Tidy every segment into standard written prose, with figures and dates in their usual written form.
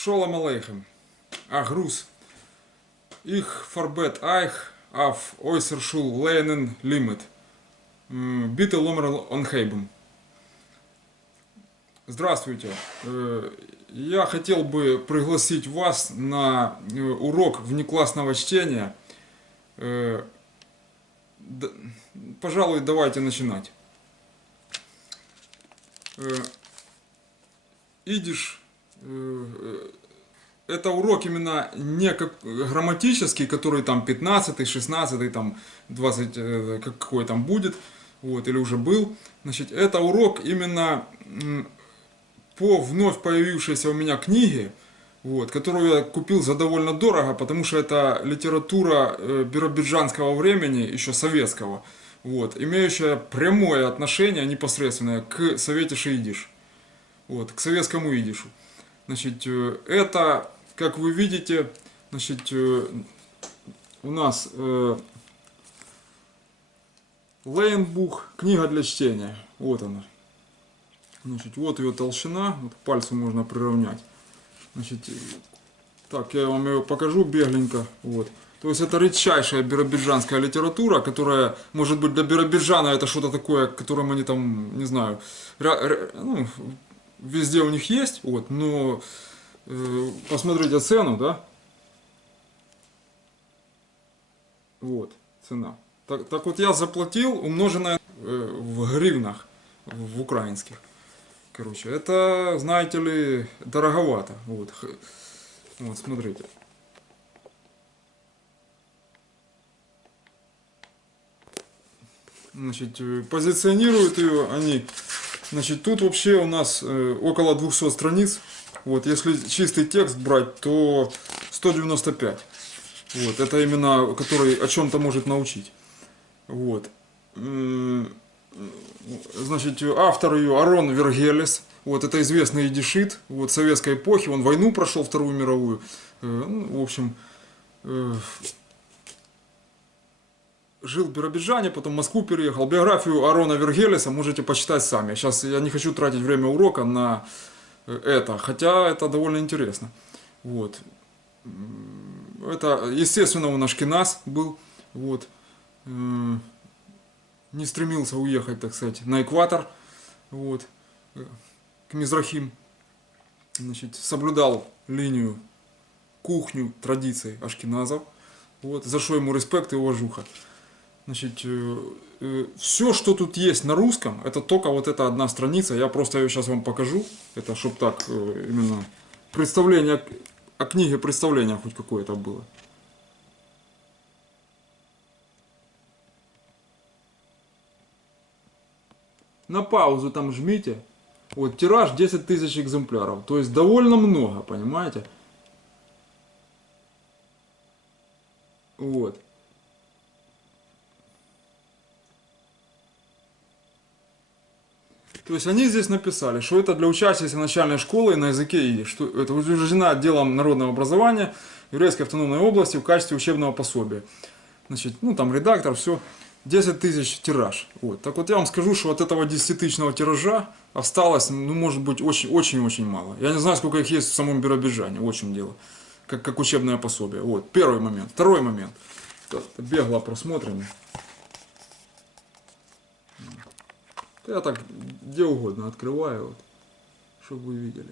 Шолом алейхем. Груß. Ich verbet euch auf äußer Schul lernen limit. Bitte ломер онхейбен. Здравствуйте. Я хотел бы пригласить вас на урок внеклассного чтения. Пожалуй, давайте начинать. Идиш. Это урок именно не как грамматический, который там 15, 16, там 20, какой там будет, вот, или уже был. Значит, это урок именно по вновь появившейся у меня книге, вот, которую я купил за довольно дорого, потому что это литература биробиджанского времени, еще советского, вот, имеющая прямое отношение непосредственное к советише идиш, вот, к советскому идишу. Значит, это, как вы видите, значит, у нас Лейнбух, книга для чтения. Вот она. Значит, вот ее толщина, вот к пальцу можно приравнять. Значит, так, я вам ее покажу бегленько. Вот. То есть это редчайшая биробиджанская литература, которая, может быть, для Биробиджана это что-то такое, которым они там, не знаю, ну, везде у них есть, вот, но посмотрите цену, да, вот, цена. Так вот я заплатил, умноженное в гривнах, в украинских, короче, это, знаете ли, дороговато, вот, вот, смотрите. Значит, позиционируют ее они. Значит, тут вообще у нас около 200 страниц. Вот, если чистый текст брать, то 195. Вот, это именно, который о чем-то может научить. Вот. Значит, автор ее Арон Вергелес. Вот, это известный идишит, вот, советской эпохи. Он войну прошел, Вторую мировую. В общем, жил в Биробиджане, потом в Москву переехал. Биографию Арона Вергелеса можете почитать сами. Сейчас я не хочу тратить время урока на это, хотя это довольно интересно. Вот. Это, естественно, он ашкеназ был. Вот. Не стремился уехать, так сказать, на экватор. Вот. К Мизрахим. Значит, соблюдал линию, кухню, традиций ашкеназов. Вот. За что ему респект и уважуха. Значит, все, что тут есть на русском, это только вот эта одна страница. Я просто ее сейчас вам покажу. Это чтобы так именно представление о книге, представление хоть какое-то было. На паузу там жмите. Вот тираж 10 тысяч экземпляров. То есть довольно много, понимаете? Вот. То есть они здесь написали, что это для учащихся начальной школы на языке идиш, что это утверждено отделом народного образования Еврейской автономной области в качестве учебного пособия. Значит, ну там редактор, все, 10 тысяч тираж. Вот. Так вот я вам скажу, что от этого 10-тысячного тиража осталось, ну может быть, очень-очень мало. Я не знаю, сколько их есть в самом Биробиджане, очень дело, как учебное пособие. Вот, первый момент. Второй момент. Бегло просмотрим. Я так где угодно открываю, вот, чтобы вы видели.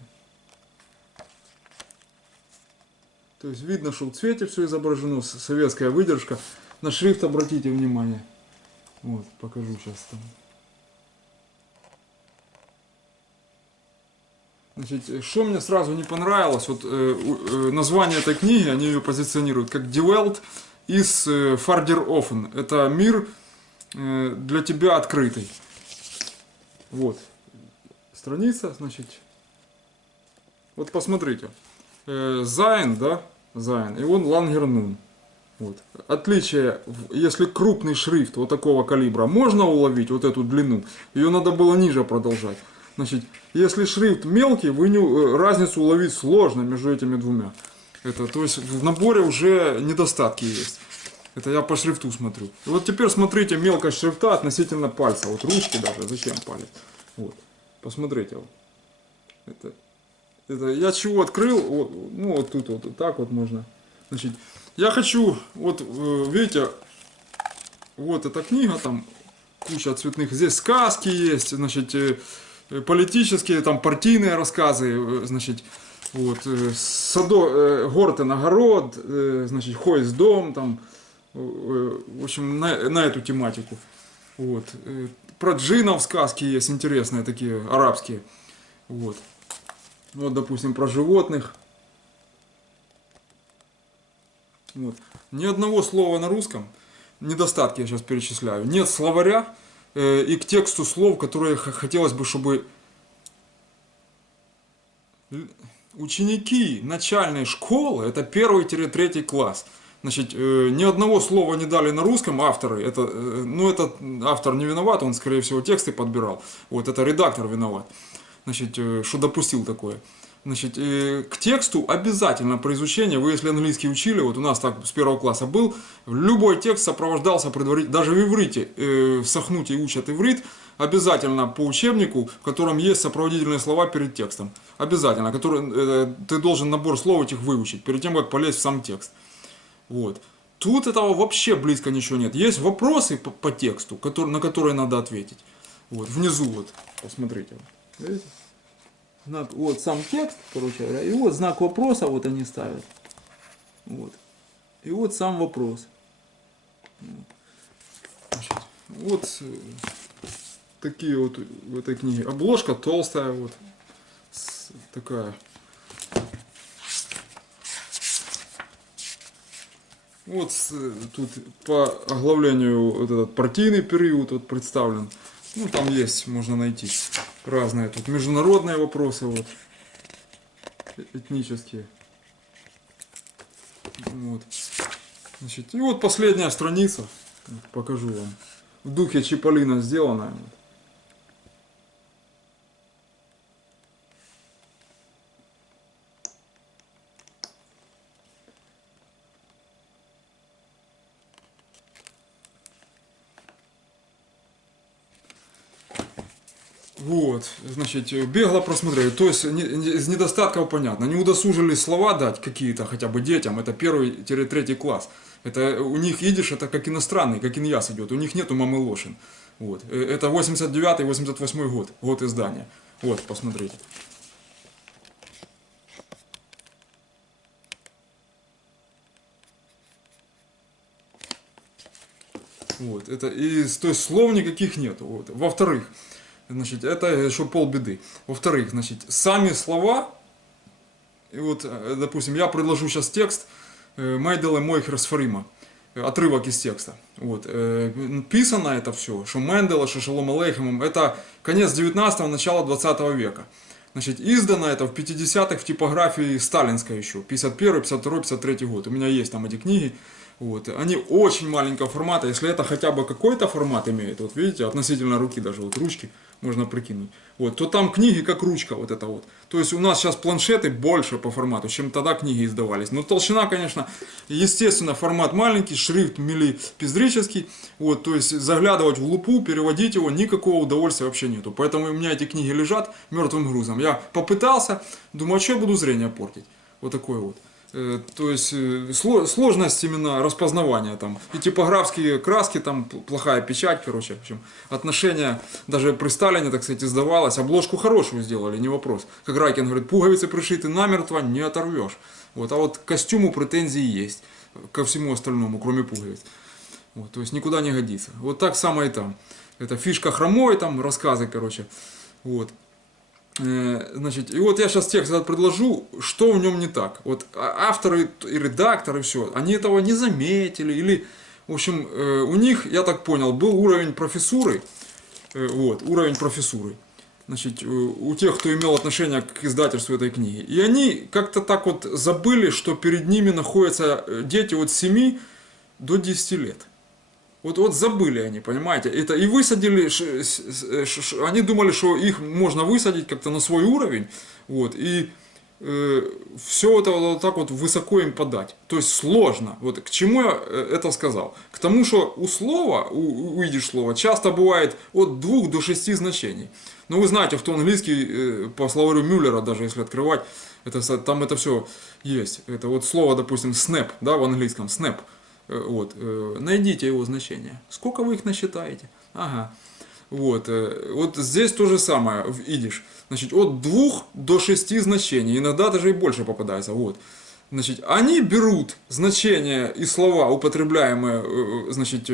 То есть видно, что в цвете все изображено, советская выдержка. На шрифт обратите внимание. Вот, покажу сейчас там. Значит, что мне сразу не понравилось, вот название этой книги, они ее позиционируют как Die Welt ist für dich offen. Это мир для тебя открытый. Вот, страница, значит, вот посмотрите, Зайн, да, Зайн, и он Лангернун. Вот. Отличие, если крупный шрифт вот такого калибра, можно уловить вот эту длину, ее надо было ниже продолжать. Значит, если шрифт мелкий, разницу уловить сложно между этими двумя. Это, то есть в наборе уже недостатки есть. Это я по шрифту смотрю. И вот теперь смотрите мелкость шрифта относительно пальца. Вот ручки даже, зачем палец? Вот. Посмотрите. Вот. Это я чего открыл, вот, ну вот тут вот так вот можно. Значит, я хочу, вот видите, вот эта книга, там куча цветных, здесь сказки есть, значит, политические, там партийные рассказы, значит, вот, Гортен огород, значит, Хойс дом, там, в общем, на эту тематику. Вот. Про джинов сказки есть интересные такие, арабские. Вот. Вот, допустим, про животных. Вот. Ни одного слова на русском. Недостатки я сейчас перечисляю. Нет словаря и к тексту слов, которые хотелось бы, чтобы ученики начальной школы, это 1-3 класс, значит, ни одного слова не дали на русском авторы. Это, ну, этот автор не виноват, он, скорее всего, тексты подбирал. Вот, это редактор виноват, значит, что допустил такое. Значит, к тексту обязательно при изучении, вы если английский учили, вот у нас так с 1 класса был, любой текст сопровождался предварительно, даже в иврите, в Сахнуте учат иврит, обязательно по учебнику, в котором есть сопроводительные слова перед текстом. Обязательно, ты должен набор слов этих выучить, перед тем, как полезть в сам текст. Вот. Тут этого вообще близко ничего нет. Есть вопросы по тексту, на которые надо ответить. Вот, внизу вот, посмотрите. Видите? Вот сам текст, короче говоря, и вот знак вопроса вот они ставят. Вот. И вот сам вопрос. Значит, вот такие вот в этой книге. Обложка толстая, вот такая. Вот тут по оглавлению вот этот партийный период вот представлен. Ну там есть, можно найти разные тут международные вопросы, вот этнические. Вот. Значит, и вот последняя страница, покажу вам. В духе Чиполлино сделанная. Вот, значит, бегло просмотрели. То есть из недостатков понятно. Не удосужились слова дать какие-то хотя бы детям. Это 1-3 класс. Это у них идиш, это как иностранный, как иньяс идет. У них нету мамы Лошин. Вот. Это 89-88 год, год издания. Вот, посмотрите. Вот, это, то есть слов никаких нету. Вот. Во-вторых, значит, это еще полбеды. Во-вторых, значит, сами слова, и вот, допустим, я предложу сейчас текст Мейделе Мойхер Сфарима, отрывок из текста. Вот. Писано это все, что Менделе, что Шалом Алейхемом, это конец 19-го, начало 20 века. Значит, издано это в 50-х в типографии сталинской еще, 51, 52, 53 год. У меня есть там эти книги. Вот. Они очень маленького формата, если это хотя бы какой-то формат имеет, вот видите, относительно руки даже, вот ручки можно прикинуть, вот, то там книги как ручка вот это вот. То есть у нас сейчас планшеты больше по формату, чем тогда книги издавались. Но толщина, конечно, естественно, формат маленький, шрифт милипиздрический, вот, то есть заглядывать в лупу, переводить его, никакого удовольствия вообще нету. Поэтому у меня эти книги лежат мертвым грузом. Я попытался, думаю, а что я буду зрение портить? Вот такое вот. То есть сложность именно распознавания там, и типографские краски, там плохая печать, короче, в общем, отношения, даже при Сталине, так сказать, издавалось, обложку хорошую сделали, не вопрос. Как Райкин говорит, пуговицы пришиты намертво, не оторвешь. Вот, а вот к костюму претензии есть, ко всему остальному, кроме пуговиц. Вот, то есть никуда не годится. Вот так самое и там. Это фишка хромой, там рассказы, короче. Вот. Значит, и вот я сейчас текст этот предложу, что в нем не так. Вот авторы и редакторы, все, они этого не заметили, или, в общем, у них, я так понял, был уровень профессуры, вот, уровень профессуры, значит, у тех, кто имел отношение к издательству этой книги. И они как-то так вот забыли, что перед ними находятся дети от 7 до 10 лет. Вот забыли они, понимаете, это и высадили, они думали, что их можно высадить как-то на свой уровень, вот, и все это вот так вот высоко им подать. То есть сложно. Вот к чему я это сказал? К тому, что у слова, у идиш слова, часто бывает от 2 до 6 значений. Но вы знаете, кто английский, по словарю Мюллера, даже если открывать, там это все есть. Это вот слово, допустим, snap, да, в английском, snap. Вот, найдите его значение. Сколько вы их насчитаете? Ага. Вот, вот здесь то же самое в идиш. Значит, от 2 до 6 значений, иногда даже и больше попадается. Вот. Значит, они берут значения и слова, употребляемые, значит,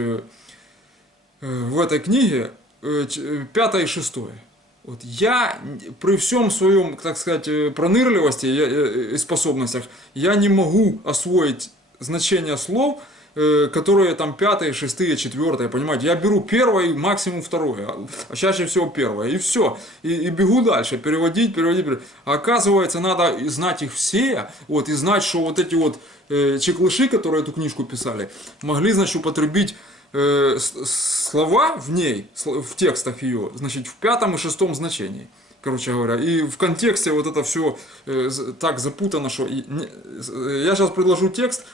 в этой книге, 5 и 6. Вот я при всем своем, так сказать, пронырливости и способностях, я не могу освоить значение слов, которые там 5, 6, 4, понимаете, я беру первое, максимум второе, а чаще всего первое, и все, и бегу дальше, переводить. А оказывается, надо знать их все, вот, и знать, что вот эти вот чеклыши, которые эту книжку писали, могли, значит, употребить слова в ней, в текстах ее, значит, в 5 и 6 значении. Короче говоря, и в контексте вот это все так запутано, что я сейчас предложу текст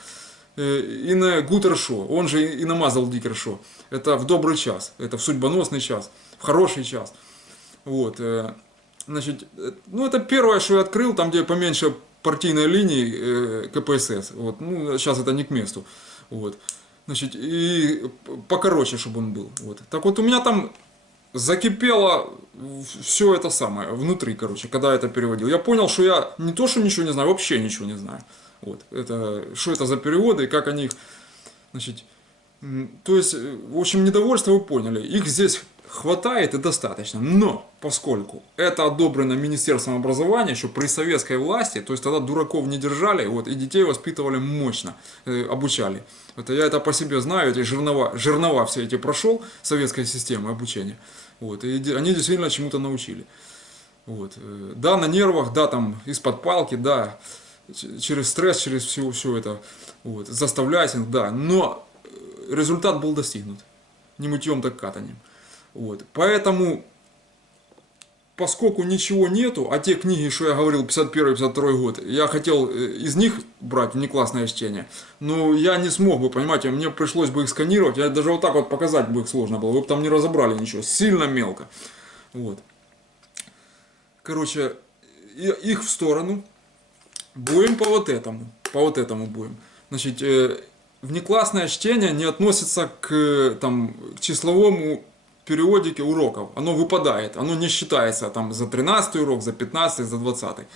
и на Гутершо, он же и намазал Дикершо. Это в добрый час, это в судьбоносный час, в хороший час. Вот, значит, ну это первое, что я открыл, там где поменьше партийной линии КПСС. Вот, ну сейчас это не к месту. Вот, значит, и покороче, чтобы он был. Вот. Так вот у меня там закипело все это самое внутри, короче, когда я это переводил. Я понял, что я не то, что ничего не знаю, вообще ничего не знаю. Вот, это, что это за переводы и как они их, значит, то есть, в общем, недовольство вы поняли, их здесь хватает и достаточно, но поскольку это одобрено Министерством образования еще при советской власти, то есть тогда дураков не держали, вот, и детей воспитывали мощно, обучали. Это, я это по себе знаю, эти жернова все эти прошел советской системы обучения, вот, и они действительно чему-то научили. Вот, да, на нервах, да, там, из-под палки, да, через стресс, через все это, вот, заставлять их, да, но результат был достигнут, не мытьем, так катанием. Вот, поэтому, поскольку ничего нету, а те книги, что я говорил, 51-52 год, я хотел из них брать внеклассное чтение, но я не смог бы, понимаете, мне пришлось бы их сканировать, я даже вот так вот показать бы их сложно было, вы бы там не разобрали ничего, сильно мелко. Вот. Короче, их в сторону. Будем по вот этому будем. Значит, внеклассное чтение не относится к числовому периодике уроков. Оно выпадает, оно не считается там за 13 урок, за 15, за 20.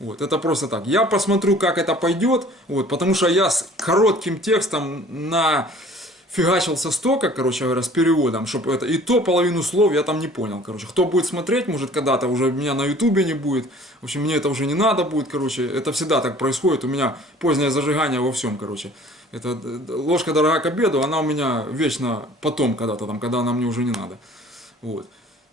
Вот, это просто так. Я посмотрю, как это пойдет, вот, потому что я с коротким текстом нафигачился столько, короче говоря, с переводом, чтобы это, и то половину слов я там не понял, короче. Кто будет смотреть, может, когда-то уже меня на ютубе не будет, в общем, мне это уже не надо будет, короче, это всегда так происходит, у меня позднее зажигание во всем, короче. Это ложка дорога к обеду, она у меня вечно потом когда-то там, когда она мне уже не надо. Вот.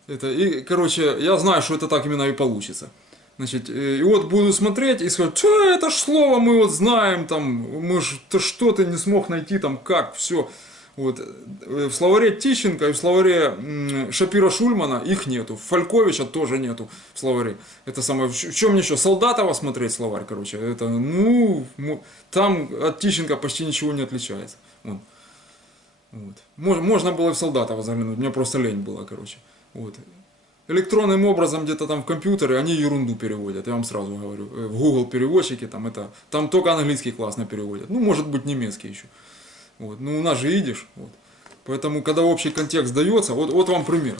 Это, и, короче, я знаю, что это так именно и получится. Значит, и вот буду смотреть и сказать, это ж слово мы вот знаем, там, мы ж, что ты не смог найти, там, как, все. Вот. В словаре Тищенко и в словаре Шапира-Шульмана их нету, Фальковича тоже нету в словаре. Это самое, в чем мне еще, Солдатова смотреть словарь, короче, это, ну, там от Тищенко почти ничего не отличается. Вот. Можно было и в Солдатова заглянуть, мне просто лень было, короче. Вот. Электронным образом где-то там в компьютере они ерунду переводят, я вам сразу говорю. В Google переводчики там только английский классно переводят. Ну, может быть, немецкий еще. Вот. Ну, у нас же идиш. Вот. Поэтому, когда общий контекст дается, вот вам пример.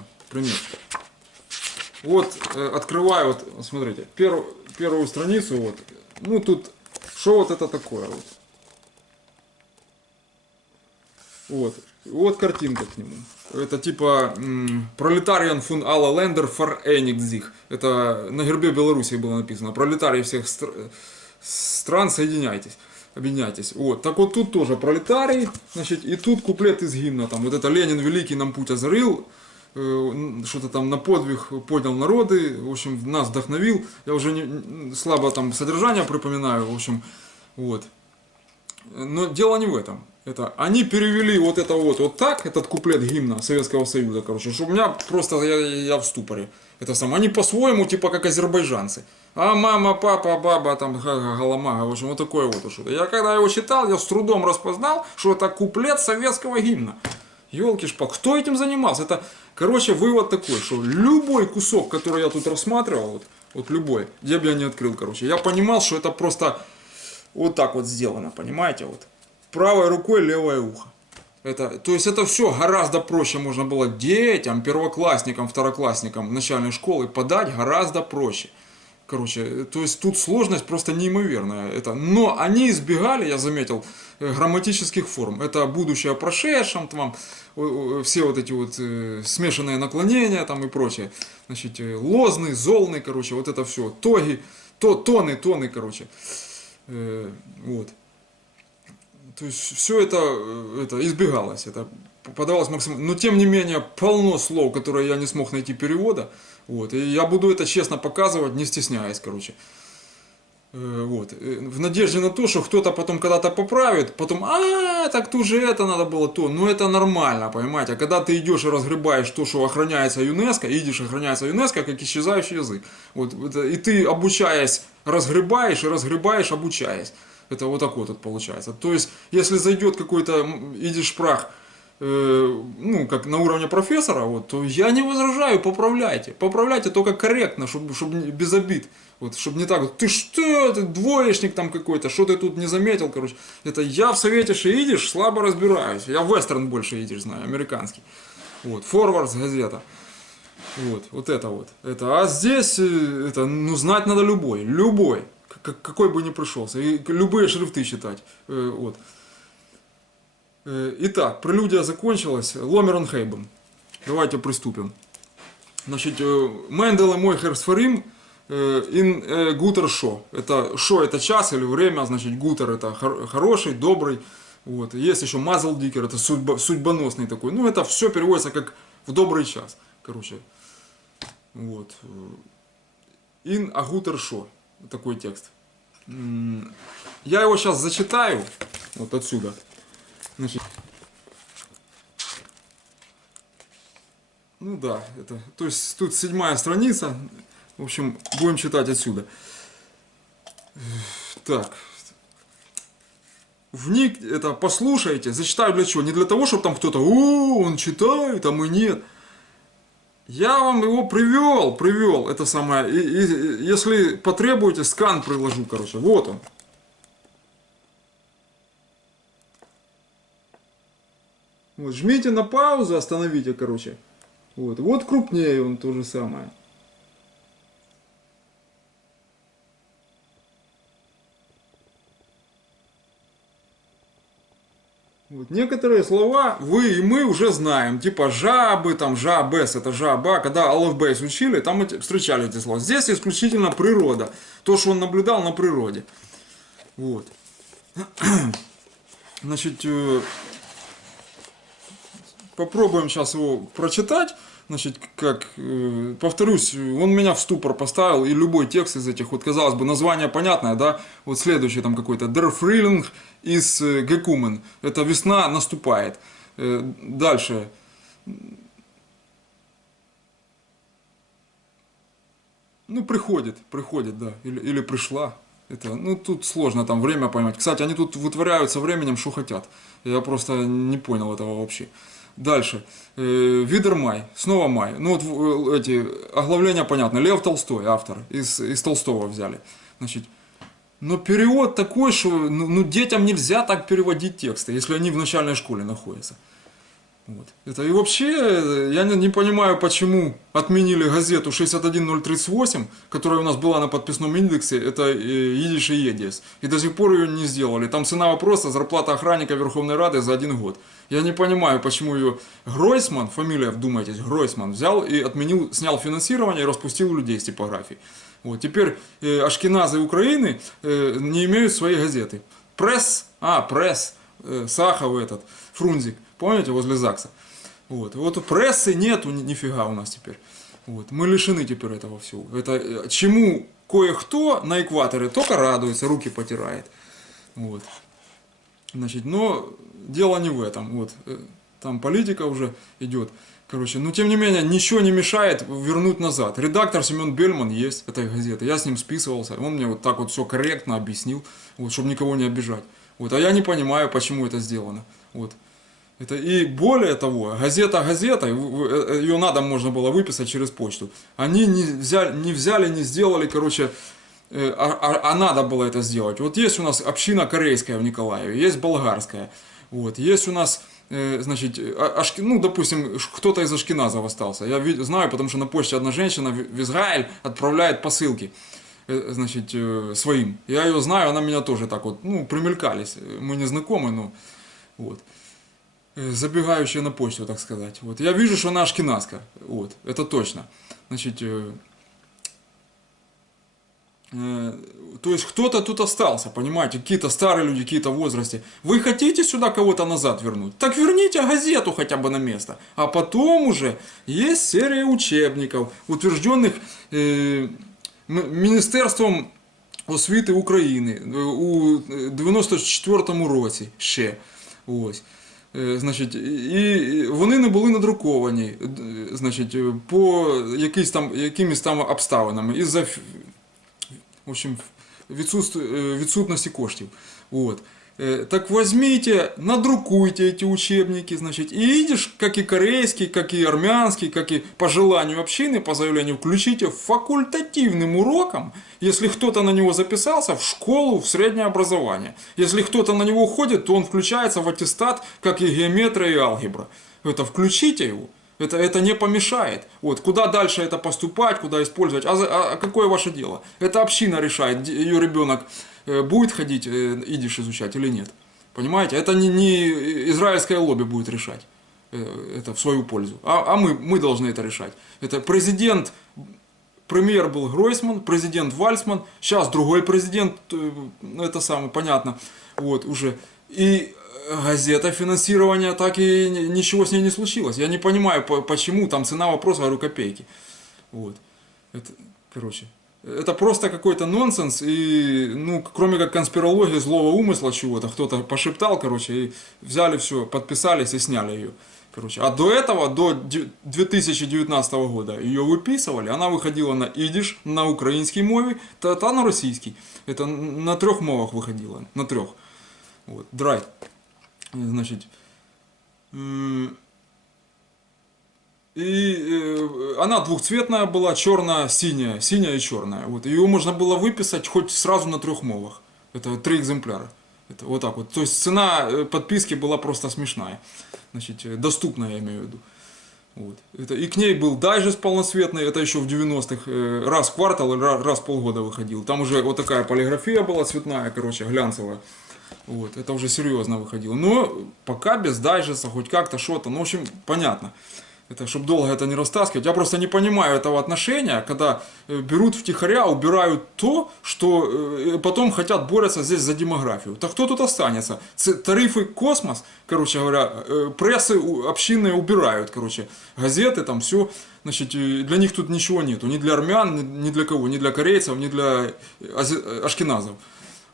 Вот, открываю, вот, смотрите, первую страницу, вот. Ну, тут, что вот это такое, вот. Вот картинка к нему. Это типа «Пролетариан фун алла лендер форэнigt зих». Это на гербе Беларуси было написано. Пролетарии всех стран, соединяйтесь, объединяйтесь. Вот. Так вот тут тоже пролетарий, значит, и тут куплет из гимна. Там, вот это «Ленин великий нам путь озарил», что-то там на подвиг поднял народы, в общем, нас вдохновил. Я уже слабо там содержание припоминаю, в общем, вот. Но дело не в этом. Это, они перевели вот это вот так, этот куплет гимна Советского Союза, короче, что у меня просто, я в ступоре. Это самое. Они по-своему, типа как азербайджанцы. А мама, папа, баба, там, галамага, в общем, вот такое вот что-то. Я когда его читал, я с трудом распознал, что это куплет советского гимна. Ёлки-шпак, кто этим занимался? Это, короче, вывод такой, что любой кусок, который я тут рассматривал, вот любой, где бы я не открыл, короче, я понимал, что это просто вот так вот сделано, понимаете, вот. Правой рукой левое ухо. Это, то есть это все гораздо проще можно было детям, первоклассникам, второклассникам начальной школы подать гораздо проще. Короче, то есть тут сложность просто неимоверная. Это, но они избегали, я заметил, грамматических форм. Это будущее о прошедшем, там, все вот эти вот смешанные наклонения там и прочее. Значит, лозный, золный, короче, вот это все. Тоги, тоны, короче. Вот. То есть все это избегалось, это подавалось максимально. Но тем не менее полно слов, которые я не смог найти перевода. Вот. И я буду это честно показывать, не стесняясь, короче. Вот. В надежде на то, что кто-то потом когда-то поправит, потом, так тут же это надо было то. Но это нормально, понимаете. А когда ты идешь и разгребаешь то, что охраняется ЮНЕСКО, идешь охраняется ЮНЕСКО, как исчезающий язык. Вот. И ты, обучаясь, разгребаешь и разгребаешь, обучаясь. Это вот такое вот получается. То есть, если зайдет какой-то идиш-прах, ну, как на уровне профессора, вот, то я не возражаю, поправляйте. Поправляйте только корректно, чтобы без обид. Вот, чтобы не так, вот, ты что, ты двоечник там какой-то, что ты тут не заметил, короче. Это я в совете идиш слабо разбираюсь. Я вестерн больше идиш знаю, американский. Вот, Форвардс газета. Вот это вот. Это, а здесь, это, ну, знать надо любой. Какой бы ни пришелся, и любые шрифты читать. Вот. Итак, прелюдия закончилась. Ломерон Хейбен. Давайте приступим. Значит, Мендель и Мойхер Сферим ин гутер шо. Это шо это час или время, значит, гутер это хороший, добрый. Вот. Есть еще мазлдикер, это судьбоносный такой. Ну, это все переводится как в добрый час. Короче. Вот. Ин агутер шо. Такой текст. Я его сейчас зачитаю. Вот отсюда. Значит, ну да, это. То есть тут 7-я страница. В общем, будем читать отсюда. Так. Вник, это послушайте, зачитаю для чего? Не для того, чтобы там кто-то, он читает, а мы нет. Я вам его привел, это самое, и если потребуете, скан приложу, короче, вот он. Вот, жмите на паузу, остановите, короче. Вот крупнее он то же самое. Вот. Некоторые слова вы и мы уже знаем, типа жабы, там жабес, это жаба, когда Алфбейс учили, там встречали эти слова. Здесь исключительно природа, то, что он наблюдал на природе. Вот. Значит, попробуем сейчас его прочитать. Значит, как, повторюсь, он меня в ступор поставил, и любой текст из этих, вот казалось бы, название понятное, да, вот следующий там какой-то, Der Frühling ist gekommen, это весна наступает. Дальше. Ну, приходит, да, или пришла. Это, ну, тут сложно там время поймать. Кстати, они тут вытворяют со временем, что хотят. Я просто не понял этого вообще. Дальше. Видер май. Снова май. Ну вот эти оглавления понятно. Лев Толстой, автор. Из Толстого взяли. Значит, но перевод такой, что ну, детям нельзя так переводить тексты, если они в начальной школе находятся. Вот. Это и вообще, я не понимаю, почему отменили газету 61038, которая у нас была на подписном индексе, это Идиш и Едис, и до сих пор ее не сделали. Там цена вопроса, зарплата охранника Верховной Рады за 1 год. Я не понимаю, почему ее Гройсман, фамилия, вдумайтесь, Гройсман, взял и отменил, снял финансирование и распустил людей с типографии. Вот. Теперь ашкеназы Украины не имеют своей газеты. Пресс, Сахов этот, Фрунзик. Помните, возле ЗАГСа? Вот прессы нету нифига у нас теперь. Вот. Мы лишены теперь этого всего. Это чему кое-кто на экваторе только радуется, руки потирает. Вот. Значит, но дело не в этом. Вот. там политика уже идет. Короче, но тем не менее, ничего не мешает вернуть назад. Редактор Семен Бельман есть этой газеты. Я с ним списывался. Он мне вот так вот все корректно объяснил, вот, чтобы никого не обижать. Вот, а я не понимаю, почему это сделано. Вот. Это, и более того, газета газетой, ее можно было выписать через почту. Они не взяли, не сделали, короче, а надо было это сделать. Вот есть у нас община корейская в Николаеве, есть болгарская, вот, есть у нас, значит, ну, допустим, кто-то из ашкеназов остался. Я знаю, потому что на почте одна женщина в Израиль отправляет посылки, значит, своим. Я ее знаю, она меня тоже так вот, ну, примелькались. Мы не знакомы, но вот. Забегающая на почту, так сказать. Вот. Я вижу, что она ашкеназка. Вот. Это точно. Значит, то есть кто-то тут остался, понимаете, какие-то старые люди, какие-то в возрасте. Вы хотите сюда кого-то назад вернуть? Так верните газету хотя бы на место. А потом уже есть серия учебников, утвержденных Міністерством освіти України у 94-му році ще. Ось. Значить, і вони не були надруковані, значить, по якимось там обставинами, із-за, в общем, відсутності коштів. Вот. Так возьмите, надрукуйте эти учебники, значит, и видишь, как и корейский, как и армянский, как и по желанию общины, по заявлению, включите факультативным уроком, если кто-то на него записался, в школу, в среднее образование. Если кто-то на него ходит, то он включается в аттестат, как и геометрия и алгебра. Это включите его. Это не помешает. Вот, куда дальше это поступать, куда использовать. А какое ваше дело? Это община решает, ее ребенок будет ходить идиш изучать или нет. Понимаете? Это не израильское лобби будет решать это в свою пользу. А мы должны это решать. Это президент, премьер был Гройсман, президент Вальцман, сейчас другой президент, это самое понятно, вот уже. И газета финансирования, так и ничего с ней не случилось. Я не понимаю, почему там цена вопроса, говорю, копейки. Вот. Это, короче, это просто какой-то нонсенс, и, ну, кроме как конспирологии, злого умысла чего-то, кто-то пошептал, короче, и взяли все, подписались и сняли ее. Короче, а до этого, до 2019 года ее выписывали, она выходила на идиш, на украинской мове, та на российский. Это на 3 мовах выходила, на 3. Вот, драйв. Значит, и она двухцветная была, черная-синяя, синяя и черная. Вот, ее можно было выписать хоть сразу на 3 мовах. Это 3 экземпляра. Это вот так вот. То есть цена подписки была просто смешная. Значит, доступная, я имею в виду. Вот. Это, и к ней был дайджест полноцветный, это еще в 90-х, раз в квартал или раз в полгода выходил. Там уже вот такая полиграфия была цветная, короче, глянцевая. Вот, это уже серьезно выходило. Но пока без дайджеста, хоть как-то что-то. Ну, в общем, понятно. Это, чтобы долго это не растаскивать. Я просто не понимаю этого отношения, когда берут втихаря, убирают то, что потом хотят бороться здесь за демографию. Так кто тут останется? Тарифы космос, короче говоря, прессы общинные убирают, короче, газеты, там все. Значит, для них тут ничего нету. Ни для армян, ни для кого, ни для корейцев, ни для ашкеназов.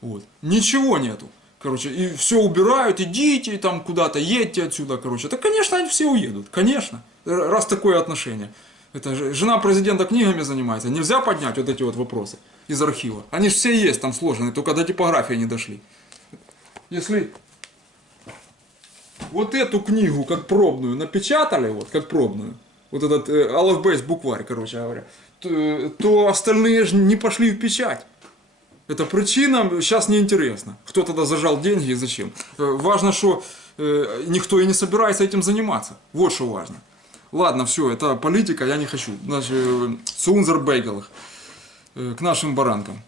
Вот. Ничего нету. Короче, и все убирают, идите там куда-то, едьте отсюда, короче. Да, конечно, они все уедут, конечно. Раз такое отношение. Это же жена президента книгами занимается. Нельзя поднять вот эти вот вопросы из архива. Они же все есть там сложены, только до типографии не дошли. Если вот эту книгу как пробную напечатали, вот как пробную, вот этот Алфбейс букварь, короче говоря, то остальные же не пошли в печать. Эта причина сейчас неинтересна. Кто тогда зажал деньги и зачем. Важно, что никто и не собирается этим заниматься. Вот что важно. Ладно, все, это политика, я не хочу. Значит, Сунзербейгелых. К нашим баранкам.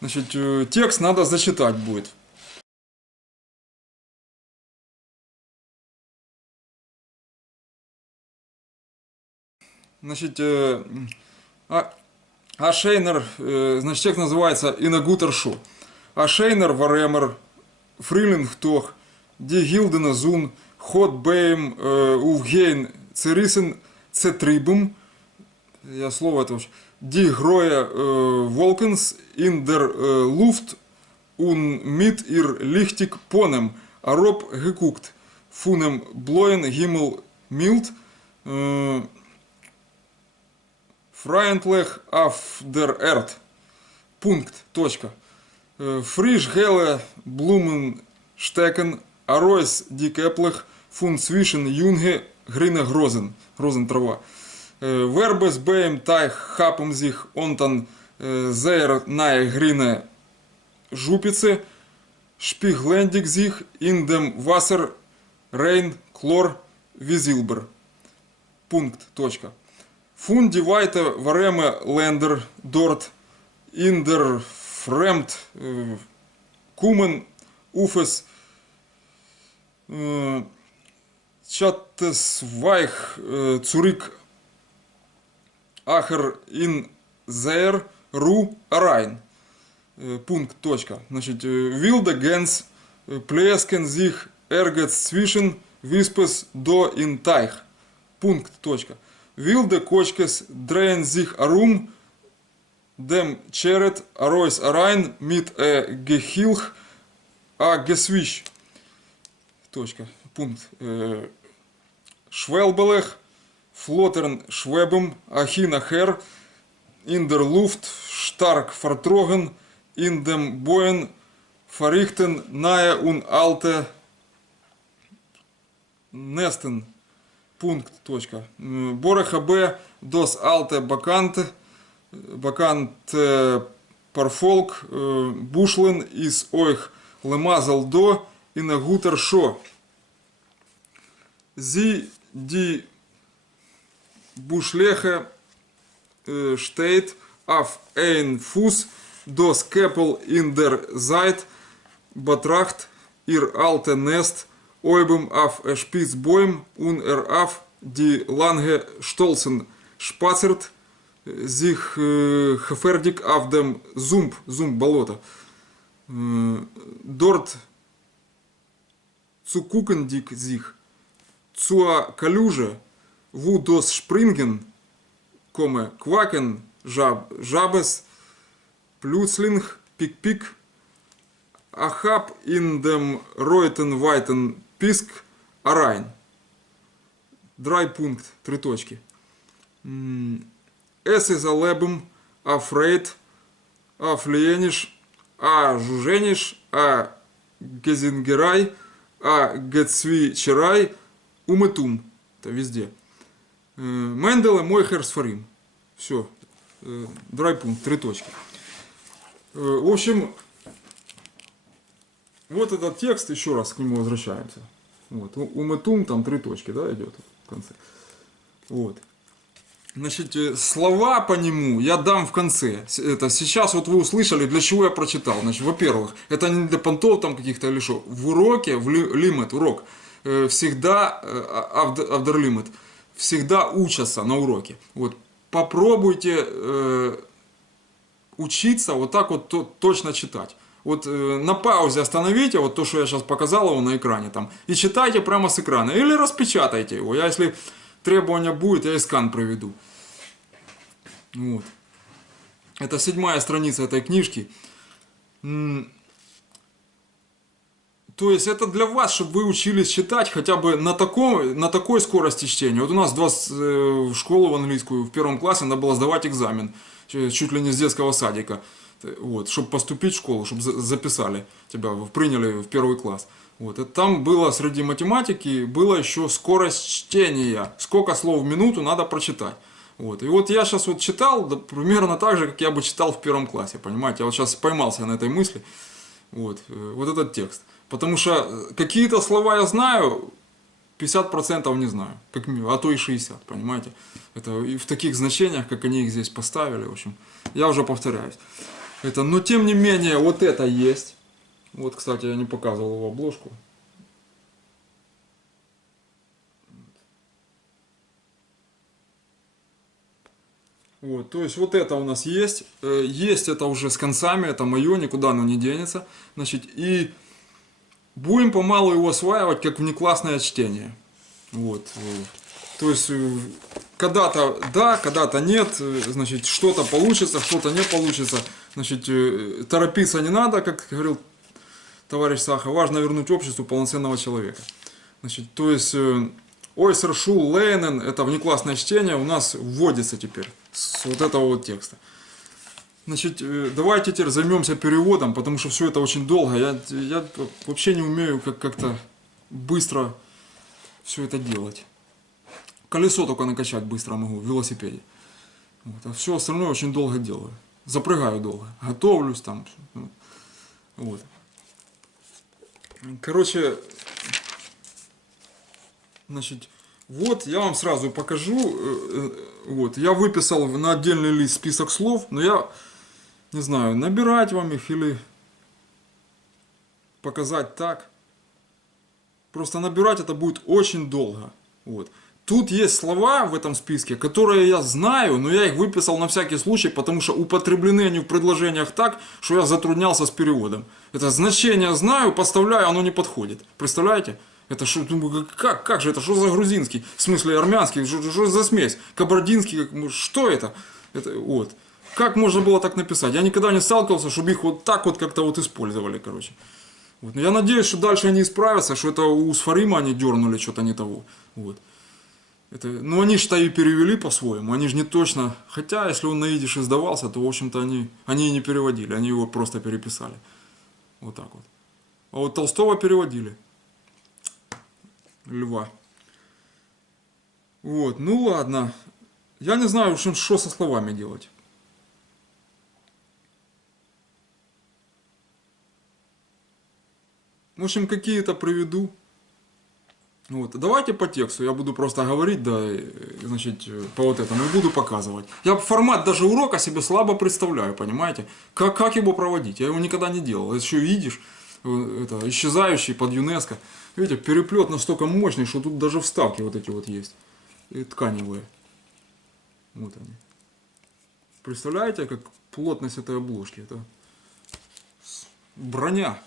Значит, текст надо зачитать будет. Значит, Ашейнер, значит, текст называется «Инагутер шо». Ашейнер варемер, фрилингтох, ди гилдена зун, хот бейм увгейн церисен цетрибум, я слово это вообще, ди гроя волкенс ин дер луфт ун мит ир лихтик понем, а роб гекукт, фунем блоен гиммел милд, фрайентлех аф дер эрт. Пункт. Точка. Фриш геле блумен штекен, аройс дикеплех, фун свишен юнге грине грозен. Грозен трава. Вербес бейм тайх хапом зих онтан зейр най грине жупице, шпиглендик зих индем вассер рейн клор визилбер. Пункт. Точка. Фун дивайте вареме лендер дорт индер фремд кумен уфес чаттес вайх цурик ахер ин зейр ру арайн. Пункт. Точка. Значит, вилда генс плескен зих эргет свишен виспес до ин тайх. Пункт. Точка. Вилда кочкес дрейн зих арум dem черет аройс арайн мит гехилх а гесвиш. Точка. Пункт. Швелбелех флотерн швебем ахина хер индер луфт штарк фартроген индем боен фарихтен ная ун алте нестен. Пункт. Точка. Бореха б дос алте баканте бакант парфолк бушлен из ойх лемазал до и на гутер шо. Зи ди бушлехе штейт аф эйн фус дос кепел ин дер зайт батрахт ир алте нест ойбем аф шпиц бойм ун аф ди ланге штолсен шпацерт зих хефердик аф дем зумб болото. Дорт цукукендик зих цуа калюже ву дос шпринген коме квакен жабес плюцлинг пик ахаб ин дем ройтен вайтен писк арайн. Драй пункт. 3 точки. Эс из алебым афрейд афлиениш а жужениш а гезингерай а гецви чарай уметум. Это везде. Менделе мой херсфарим. Все. Драй пункт. 3 точки. В общем, вот этот текст, еще раз к нему возвращаемся. Вот. Уметум, там 3 точки, да, идет в конце. Вот. Значит, слова по нему я дам в конце. Это сейчас вот вы услышали, для чего я прочитал. Значит, во-первых, это не для понтов там каких-то или что. В уроке, в лимит, урок, всегда, after limit, всегда учатся на уроке. Вот. Попробуйте учиться вот так вот точно читать. Вот на паузе остановите, вот то, что я сейчас показал его на экране, там, и читайте прямо с экрана. Или распечатайте его. Я, если требования будет, я и скан проведу. Вот. Это 7-я страница этой книжки. То есть это для вас, чтобы вы учились читать хотя бы на такой скорости чтения. Вот у нас в школу в английскую в 1 классе надо было сдавать экзамен. Чуть ли не с детского садика. Вот, чтобы поступить в школу, чтобы записали тебя, приняли в 1 класс. Вот, и там было среди математики, было еще скорость чтения. Сколько слов в минуту надо прочитать. Вот. И вот я сейчас вот читал да, примерно так же, как я бы читал в 1 классе. Понимаете, я вот сейчас поймался на этой мысли. Вот этот текст. Потому что какие-то слова я знаю, 50% не знаю. А то и 60%, понимаете. Это и в таких значениях, как они их здесь поставили. В общем, я уже повторяюсь. Но тем не менее, вот это есть. Вот, кстати, я не показывал его обложку. Вот, то есть вот это у нас есть. Есть это уже с концами, это мое, никуда оно не денется. Значит, и будем помалу его осваивать, как внеклассное чтение. Вот. То есть когда-то да, когда-то нет, значит, что-то получится, что-то не получится. Значит, торопиться не надо, как говорил товарищ Саха, важно вернуть обществу полноценного человека. Значит, то есть Ойсер, Шул, Лейнен, это внеклассное чтение у нас вводится теперь с вот этого вот текста. Значит, давайте теперь займемся переводом, потому что все это очень долго. Я вообще не умею как-то быстро все это делать. Колесо только накачать быстро могу в велосипеде. Вот, а все остальное очень долго делаю. Запрягаю долго. Готовлюсь там. Вот. Короче, значит, вот я вам сразу покажу. Вот, я выписал на отдельный лист список слов, но я не знаю, набирать вам их или показать так. Просто набирать это будет очень долго. Вот. Тут есть слова в этом списке, которые я знаю, но я их выписал на всякий случай, потому что употреблены они в предложениях так, что я затруднялся с переводом. Это значение знаю, поставляю, оно не подходит. Представляете? Это что, как же это? Что за грузинский? В смысле армянский? Что за смесь? Кабардинский? Что это? Это вот. Как можно было так написать? Я никогда не сталкивался, чтобы их вот так вот как-то вот использовали, короче. Вот. Но я надеюсь, что дальше они исправятся, что это у Сфарима они дернули что-то не того. Вот. Это, ну они же-то и перевели по-своему, они же не точно. Хотя, если он на идиш издавался, то, в общем-то, они и не переводили, они его просто переписали. Вот так вот. А вот Толстого переводили. Льва. Вот, ну ладно. Я не знаю, что со словами делать. В общем, какие-то приведу. Вот. Давайте по тексту, я буду просто говорить, да, значит, по вот этому, и буду показывать. Я формат даже урока себе слабо представляю, понимаете? Как его проводить? Я его никогда не делал. Еще видишь, это, исчезающий под ЮНЕСКО. Видите, переплет настолько мощный, что тут даже вставки вот эти вот есть. И тканевые. Вот они. Представляете, как плотность этой обложки? Это броня.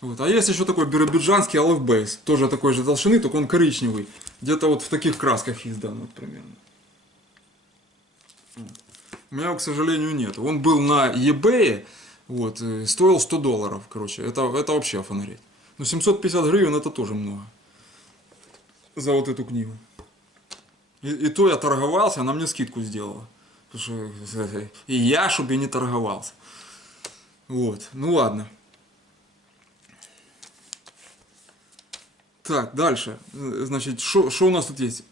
Вот. А есть еще такой биробиджанский Olive Base, тоже такой же толщины, только он коричневый. Где-то вот в таких красках издан, вот примерно. У меня его, к сожалению, нет. Он был на eBay, вот, стоил $100, короче. Это вообще офонарить. Но 750 гривен это тоже много. За вот эту книгу. И то я торговался, она мне скидку сделала. Потому что и я, чтобы я не торговался. Вот, ну ладно. Так, дальше. Значит, что у нас тут есть?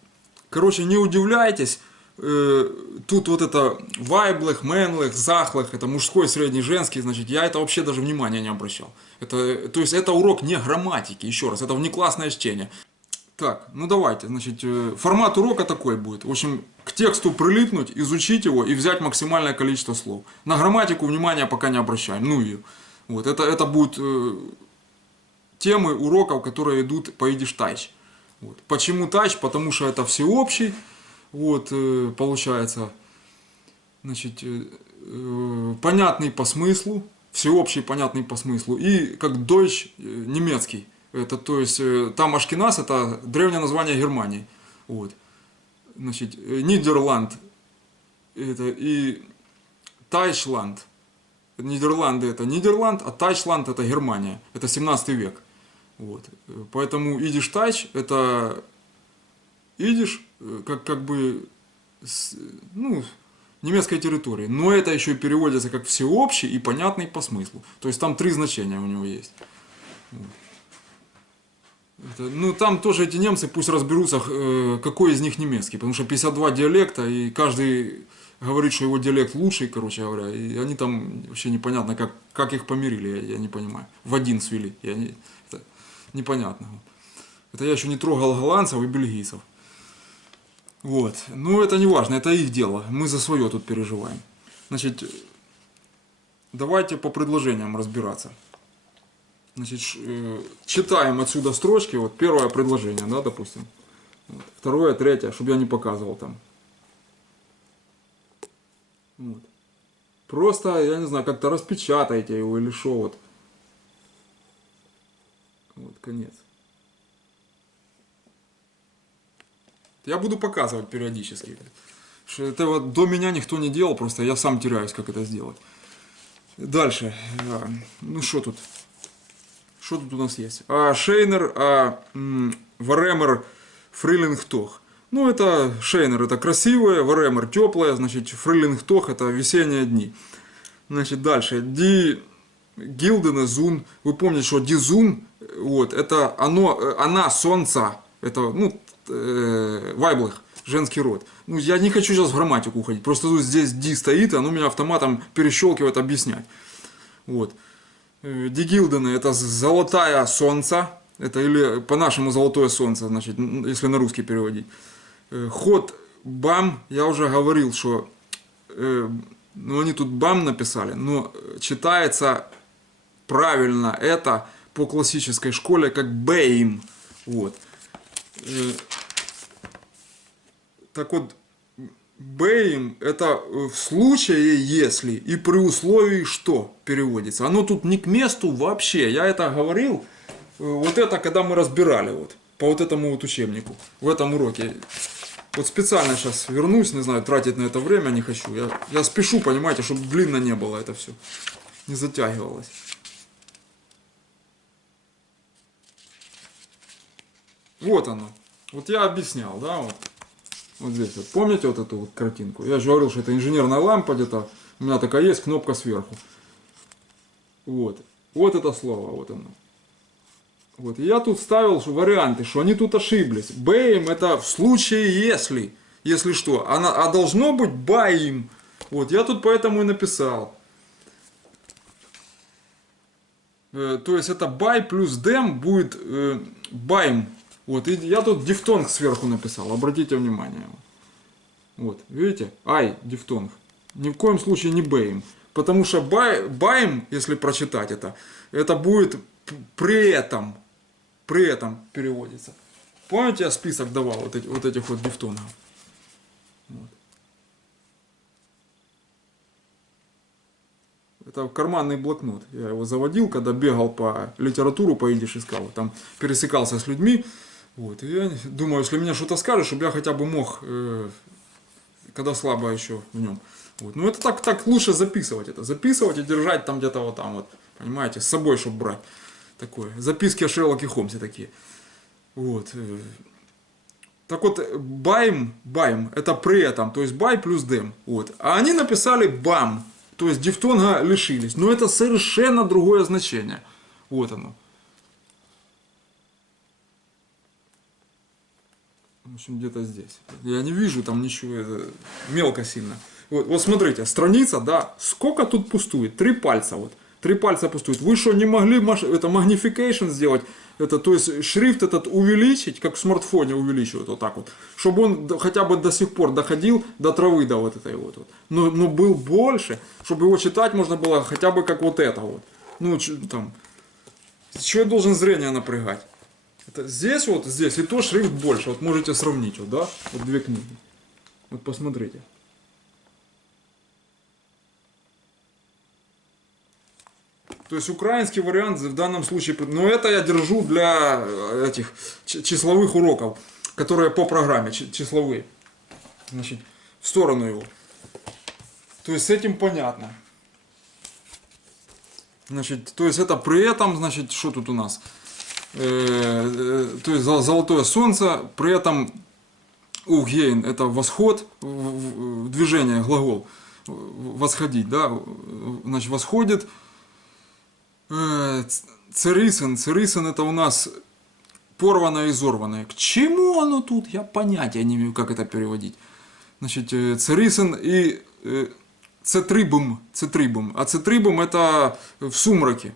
Короче, не удивляйтесь. Тут вот это вайблых, мэнлых, захлых, это мужской, средний, женский, значит, я это вообще даже внимания не обращал. То есть это урок не грамматики, еще раз, это внеклассное чтение. Так, ну давайте, значит, формат урока такой будет. В общем, к тексту прилипнуть, изучить его и взять максимальное количество слов. На грамматику внимания пока не обращаем, ну ее. Вот, это будут темы уроков, которые идут по идиш тач. Вот. Почему тач? Потому что это всеобщий, вот, получается, значит, понятный по смыслу, всеобщий, понятный по смыслу, и как Deutsch, немецкий. Это, то есть, там Ашкеназ, это древнее название Германии. Вот. Значит, Нидерланд, это и Тайчланд. Нидерланды это Нидерланд, а Тайчланд это Германия. Это 17 век. Вот. Поэтому идиш тач это идиш, как бы, ну, немецкой территории. Но это еще и переводится как всеобщий и понятный по смыслу. То есть там 3 значения у него есть. Вот. Ну, там тоже эти немцы пусть разберутся, какой из них немецкий, потому что 52 диалекта, и каждый говорит, что его диалект лучший, короче говоря, и они там вообще непонятно, как их помирили, я не понимаю, в один свели, это непонятно. Это я еще не трогал голландцев и бельгийцев. Вот, ну это не важно, это их дело, мы за свое тут переживаем. Значит, давайте по предложениям разбираться. Значит, читаем отсюда строчки. Вот первое предложение, да, допустим. Вот. Второе, третье, чтобы я не показывал там. Вот. Просто, я не знаю, как-то распечатайте его или что. Вот. Вот, конец. Я буду показывать периодически. Это вот до меня никто не делал, просто я сам теряюсь, как это сделать. Дальше. Ну что тут? Что тут у нас есть? Шейнер, Варемер Фрилингтох. Ну, это Шейнер, это красивое, Варемер теплое, значит, Фрилингтох это весенние дни. Значит, дальше. Ди Гилдене Зун. Вы помните, что Дизун, вот, это она солнца. Это, ну, вайблых, женский род. Ну, я не хочу сейчас в грамматику уходить. Просто тут здесь Ди стоит, и оно меня автоматом перещелкивает объяснять. Вот. Ди Гилдене это золотая солнце. Это или по-нашему золотое солнце, значит, если на русский переводить. Ход бам, я уже говорил, что ну, они тут бам написали, но читается правильно это по классической школе как бэйм. Вот. Так вот, бэйм это в случае, если и при условии, что переводится. Оно тут не к месту вообще. Я это говорил, вот это когда мы разбирали вот, по вот этому вот учебнику, в этом уроке. Вот специально сейчас вернусь, не знаю, тратить на это время не хочу. Я спешу, понимаете, чтобы длинно не было это все. Не затягивалось. Вот оно. Вот я объяснял, да, вот. Вот здесь вот. Помните вот эту вот картинку? Я же говорил, что это инженерная лампа где-то. У меня такая есть, кнопка сверху. Вот. Вот это слово, вот оно. Вот. И я тут ставил варианты, что они тут ошиблись. Бэйм это в случае если. Если что. А должно быть баим. Вот. Я тут поэтому и написал. То есть это бай плюс дем будет байм. Вот. И я тут дифтонг сверху написал. Обратите внимание. Вот. Видите? Ай, дифтонг. Ни в коем случае не бэйм. Потому что байм, если прочитать это будет при этом переводится. Помните, я список давал вот этих вот дифтонгов? Вот. Это карманный блокнот. Я его заводил, когда бегал по литературу, по идиш искал. Там пересекался с людьми. Вот. И я думаю, если мне что-то скажешь, чтобы я хотя бы мог, когда слабо еще в нем. Вот. Ну это так лучше записывать это. Записывать и держать там где-то вот там вот. Понимаете, с собой, чтобы брать. Такое. Записки о Шерлоке Холмсе такие. Вот. Так вот, байм, это при этом, то есть бай плюс дем. Вот. А они написали бам, то есть дифтонга лишились. Но это совершенно другое значение. Вот оно. В общем, где-то здесь. Я не вижу там ничего, это мелко сильно. Вот смотрите, страница, да, сколько тут пустует? 3 пальца вот. 3 пальца пустуют. Вы что, не могли это magnification сделать? Это, то есть шрифт этот увеличить, как в смартфоне увеличивают вот так вот. Чтобы он хотя бы до сих пор доходил до травы, до вот этой вот. Но был больше, чтобы его читать можно было хотя бы как вот это вот. Ну, там. Чего я должен зрение напрягать? Это здесь вот, здесь и то шрифт больше. Вот можете сравнить, вот, да? Вот 2 книги. Вот посмотрите. То есть украинский вариант в данном случае, но это я держу для этих числовых уроков, которые по программе числовые. Значит, в сторону его. То есть с этим понятно. Значит, то есть это при этом, значит, что тут у нас? То есть золотое солнце, при этом угейн это восход, движение, глагол, восходить, да, значит, восходит. Церисен это у нас порванное, изорванное. К чему оно тут? Я понятия не имею, как это переводить. Значит, церисен и цетрибум. А цетрибум это в сумраке.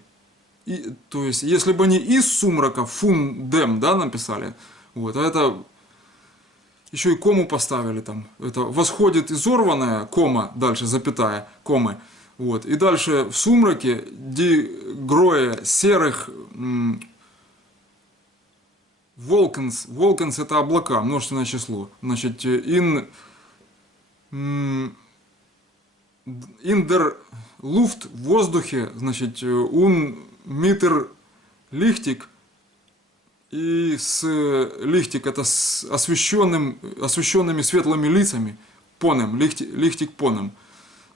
И, то есть, если бы они из сумрака, фундем, да, написали, вот, а это еще и кому поставили там. Это восходит изорванное, кома, дальше запятая, комы. Вот. И дальше в сумраке гроя серых волкенс. Волкенс это облака, множественное число. Значит, индер луфт в воздухе, значит, митер лихтик. И с лихтик это с освещенными светлыми лицами. Понем, лихтик понем.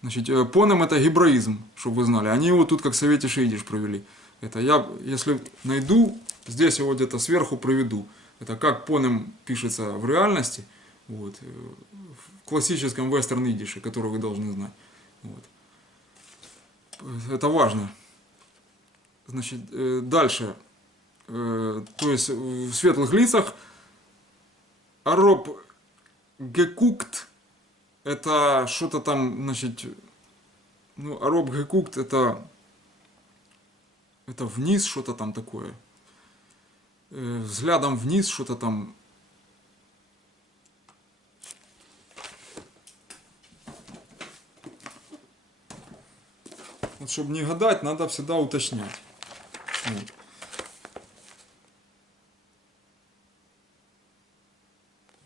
Значит, понем это гебраизм, чтобы вы знали. Они его тут как советишь идиш провели. Это я, если найду, здесь его где-то сверху приведу. Это как понем пишется в реальности, вот, в классическом вестерн-идише, который вы должны знать. Вот. Это важно. Значит, дальше. То есть в светлых лицах ароб гекукт это что-то там, значит, ну, ароб гекукт это вниз что-то там такое. Взглядом вниз что-то там. Вот, чтобы не гадать, надо всегда уточнять. Вот.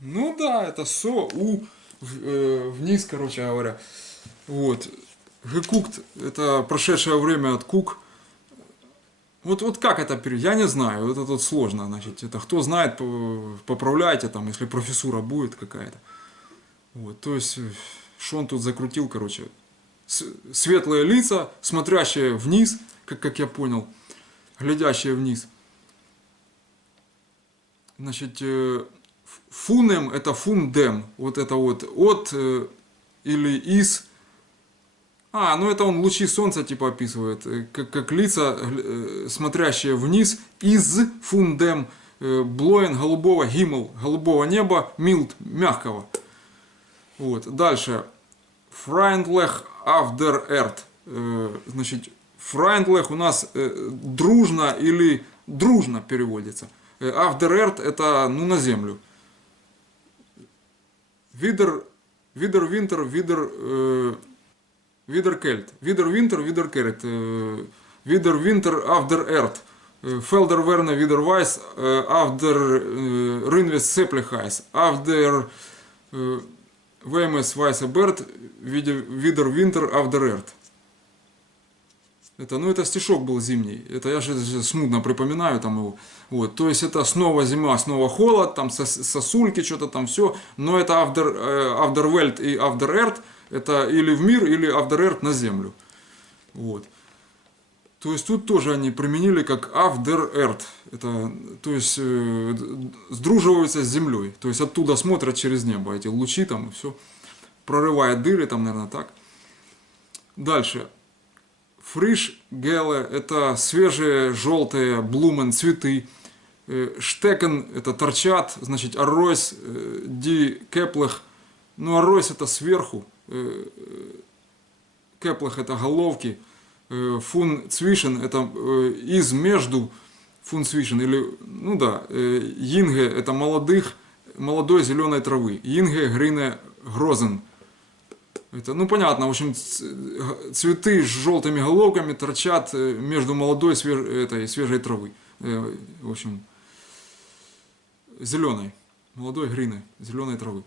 Ну да, это вниз, короче говоря. Вот. Гекукт это прошедшее время от кук. Вот как это перевести? Я не знаю, это тут сложно, значит, это кто знает, поправляйте там, если профессура будет какая-то. Вот, то есть, что он тут закрутил, короче, светлые лица, смотрящие вниз, как я понял, глядящие вниз. Значит, фунем это фундем, вот это вот от или из. Ну это он лучи солнца типа описывает, как лица, смотрящие вниз, из фундем, блоен голубого, гимл, голубого неба, милд, мягкого. Вот. Дальше. Freundlich auf der Erd. Значит, freundlich у нас дружно или дружно переводится. Auf der Erd это ну на землю. Wieder Winter, wieder Kält. Wieder Winter, wieder Kält. Wieder Winter auf der Erd. Felder werden wieder weiß, auf der Rindwest Sepplich heiß. Auf der ВМС Weiße Bird, wieder Winter auf der Erd. Это стишок был зимний. Это я же смутно припоминаю там его. Вот. То есть это снова зима, снова холод, там сосульки, что-то там все. Но это auf der Welt и auf der Erd. Это или в мир, или auf der Erd на землю. Вот. То есть тут тоже они применили как auf der Erd. Это, то есть сдруживаются с землей. То есть оттуда смотрят через небо эти лучи там и все. Прорывает дыры там, наверное, так. Дальше. Фриш геле это свежие желтые блумен, цветы. Штекен это торчат, значит арройс ди кеплых. Ну арройс это сверху. Кеплых это головки. Фун цвишен это из между фун цвишен или ну да йинге это молодой зеленой травы йинге грине грозен это ну понятно в общем цветы с желтыми головками торчат между молодой свежей травы в общем зеленой молодой грины зеленой травы.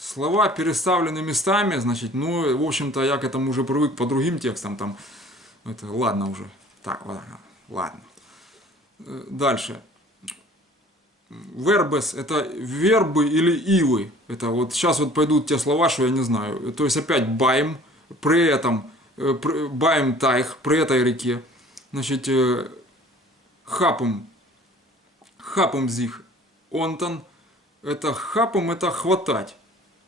Слова переставлены местами, значит, ну, в общем-то, я к этому уже привык по другим текстам, там, это, ладно уже, так, ладно. Дальше. Вербес, это вербы или ивы, это вот сейчас вот пойдут те слова, что я не знаю, то есть опять байм, при этом, байм тайх, при этой реке, значит, хапум зих, онтон, это хапум, это хватать.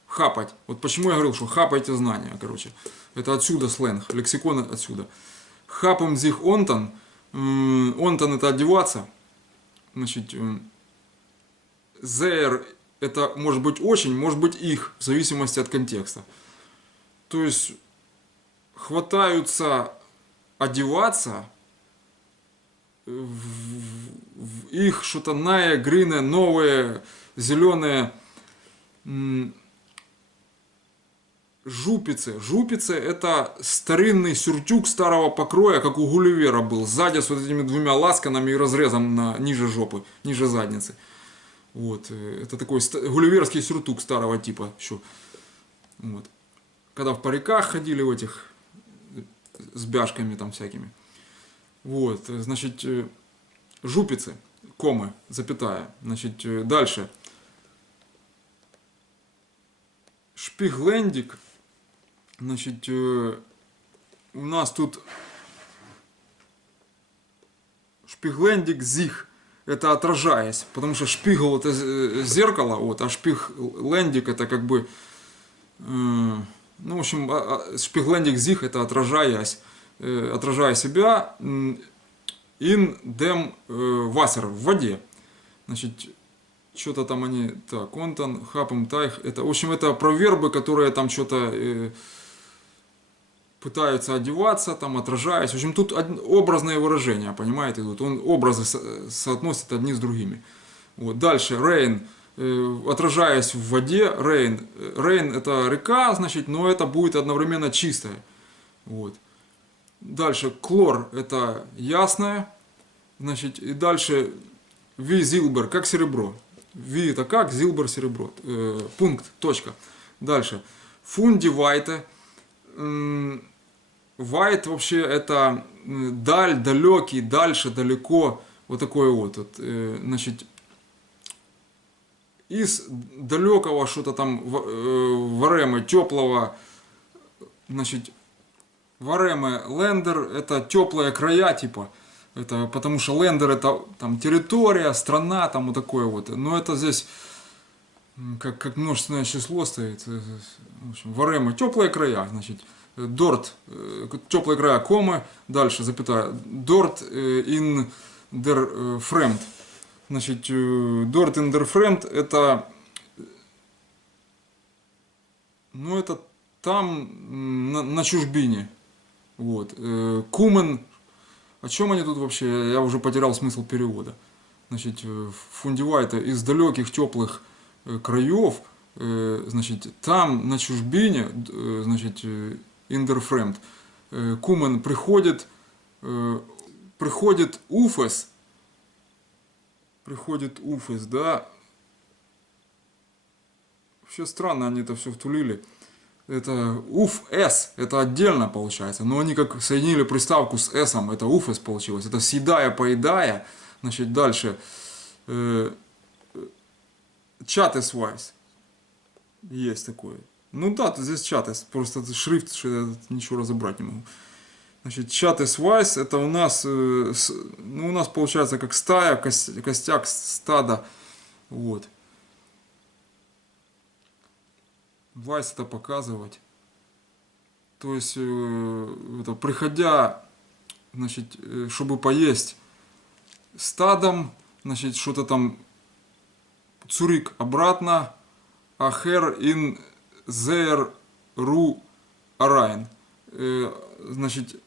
Хапать. Вот почему я говорил, что хапайте знания, короче. Это отсюда сленг, лексикон отсюда. Хапом зих онтон. Онтон это одеваться. Значит, зер это может быть очень, может быть их, в зависимости от контекста. То есть, хватаются одеваться в их что-то ная, грины, новые, зеленые жупицы. Жупицы это старинный сюртюк старого покроя, как у Гулливера был. Сзади с вот этими двумя ласканами и разрезом ниже жопы, ниже задницы. Вот. Это такой гулливерский сюртук старого типа еще. Вот. Когда в париках ходили в этих с бяшками там всякими. Вот. Значит, жупицы, комы, запятая. Значит, дальше. Шпиглендик. Значит, у нас тут шпиглендик зих. это отражаясь, потому что шпигл это зеркало, вот, а шпиглендик это как бы, ну, в общем, шпиглендик зих это отражаясь, отражая себя, in dem Wasser, в воде. Значит, что-то там они, так, онтон, хапом, тайх, это, в общем, это провербы, которые там что-то пытаются одеваться, там, отражаясь. В общем, тут образные выражения, понимаете, тут он образы соотносит одни с другими. Вот. Дальше, rain, отражаясь в воде, rain. Rain это река, значит, но это будет одновременно чистая. Вот. Дальше, клор это ясное, значит, и дальше ви зилбер, как серебро. Ви это как, зилбер серебро. Пункт, точка. Дальше, фунди вайте. Вайт вообще это даль, далекий, дальше, далеко, вот такое вот. Значит, из далекого что-то там варемы, теплого, значит, варемы, лендер, это теплые края, типа, это, потому что лендер это там территория, страна, там вот такое вот. Но это здесь как множественное число стоит. В общем, варемы, теплые края, значит. Дорт, теплые края, комы, дальше, запятая, дорт in der Fremd. Значит, дорт in der Fremd это, ну, это там, на чужбине. Вот. Кумен, о чем они тут вообще, я уже потерял смысл перевода. Значит, фундивайта из далеких теплых краев, значит, там, на чужбине, значит, Индерфремд. Кумен приходит Уфес, да. Вообще странно, они это все втулили. Это Уф-С, это отдельно получается, но они как соединили приставку с S-ом, это Уфес получилось. Это съедая, поедая, значит, дальше. Чатесвайс. Есть такое. Ну да, тут здесь чатес, просто шрифт, что я ничего разобрать не могу. Значит, чатес-вайс, это у нас, ну, у нас получается как стая, костяк стада. Вот. Вайс это показывать. То есть, это, приходя, значит, чтобы поесть стадом, значит, что-то там, цурик обратно, ахер ин зер ру арайн. Значит,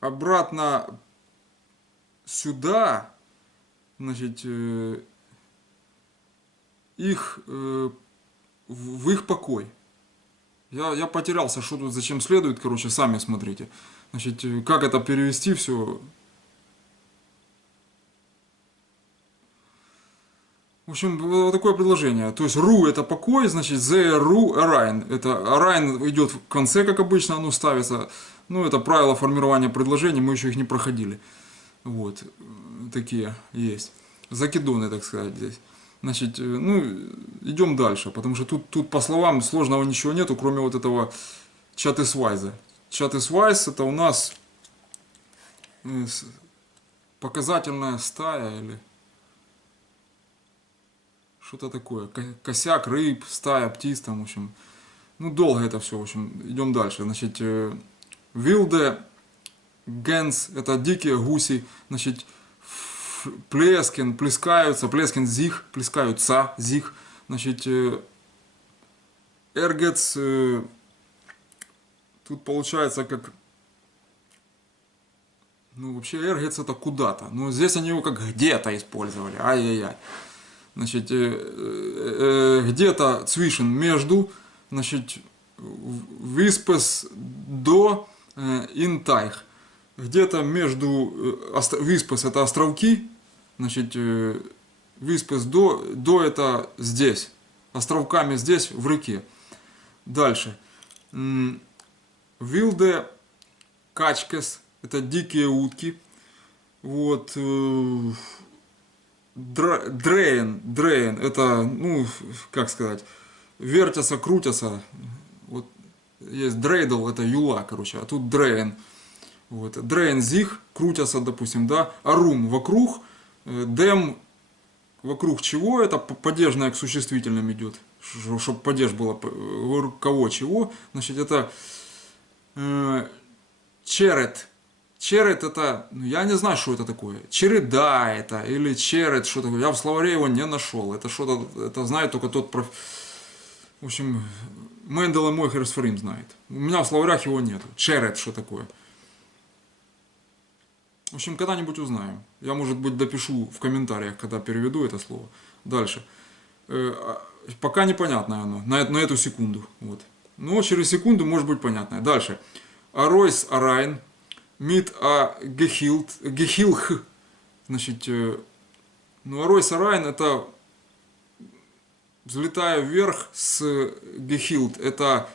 обратно сюда, значит, их в их покой. Я потерялся, что тут зачем следует, короче, сами смотрите. Значит, как это перевести все. В общем, вот такое предложение. То есть ру это покой, значит the ру арайн. Это арайн идет в конце, как обычно, оно ставится. Ну, это правила формирования предложений, мы еще их не проходили. Вот, такие есть. Закидоны, так сказать, здесь. Значит, ну, идем дальше, потому что тут по словам сложного ничего нету, кроме вот этого чатесвайза. Чатесвайз это у нас показательная стая или что-то такое. Косяк, рыб, стая, птиц там, в общем. Ну, долго это все, в общем. Идем дальше. Значит, вилде, генс, это дикие гуси. Значит, плескен, плескаются, плескен, зих, плескаются, зих. Значит, эргец, тут получается как... Ну, вообще эргец это куда-то. Но здесь они его как где-то использовали. Ай-яй-яй. Значит, где-то цвишен между, значит, виспес до интайх. Где-то между, виспес это островки, значит, виспес до это здесь, островками здесь, в реке. Дальше. Вилде качкес, это дикие утки. Вот. Дрейн, это, ну, как сказать, вертятся, крутятся. Вот есть дрейдл, это юла, короче, а тут дрейн. Вот. Дрейн, зиг, крутятся, допустим, да. Арум, вокруг. Дем, вокруг чего, это падежное к существительным идет. Чтобы падеж было, кого, чего. Значит, это черед. Черед это, ну, я не знаю, что это такое. Череда это, или черед, что такое. Я в словаре его не нашел. Это что-то, это знает только тот В общем, Мендел и Мойхерс Фрим знает. У меня в словарях его нету. Черед, что такое. В общем, когда-нибудь узнаем. Я, может быть, допишу в комментариях, когда переведу это слово. Дальше. Пока непонятное оно, на эту секунду. Вот. Но через секунду может быть понятное. Дальше. Аройс Арайн. Мид Гехилх. Значит, ну, Аройс Арайн это взлетая вверх с Гехилд. Это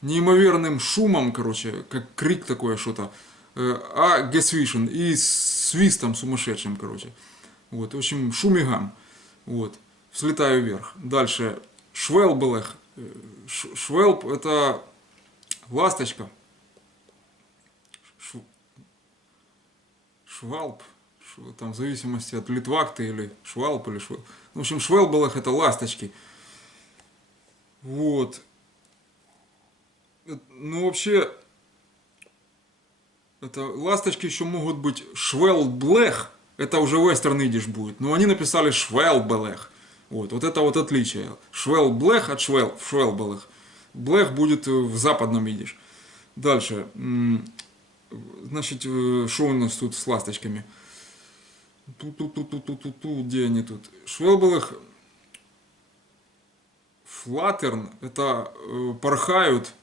неимоверным шумом, короче, как крик такое что-то. А Гесвишен и свистом сумасшедшим, короче. Вот, в общем, шум и гам. Вот, взлетаю вверх. Дальше, Швелбелех. Швелб это ласточка. Швалб. Там в зависимости от Литвак ты или Швалб или Швелб. В общем, Швелбелех это ласточки. Вот. Ну, вообще, это ласточки еще могут быть швелблех, это уже вестерн идиш будет, но они написали швелбелех. Вот это вот отличие. Швелблех от швелбелех. Блех будет в западном идиш. Дальше. Значит, что у нас тут с ласточками? Где они тут? Швелбелех. Флаттерн, это порхают.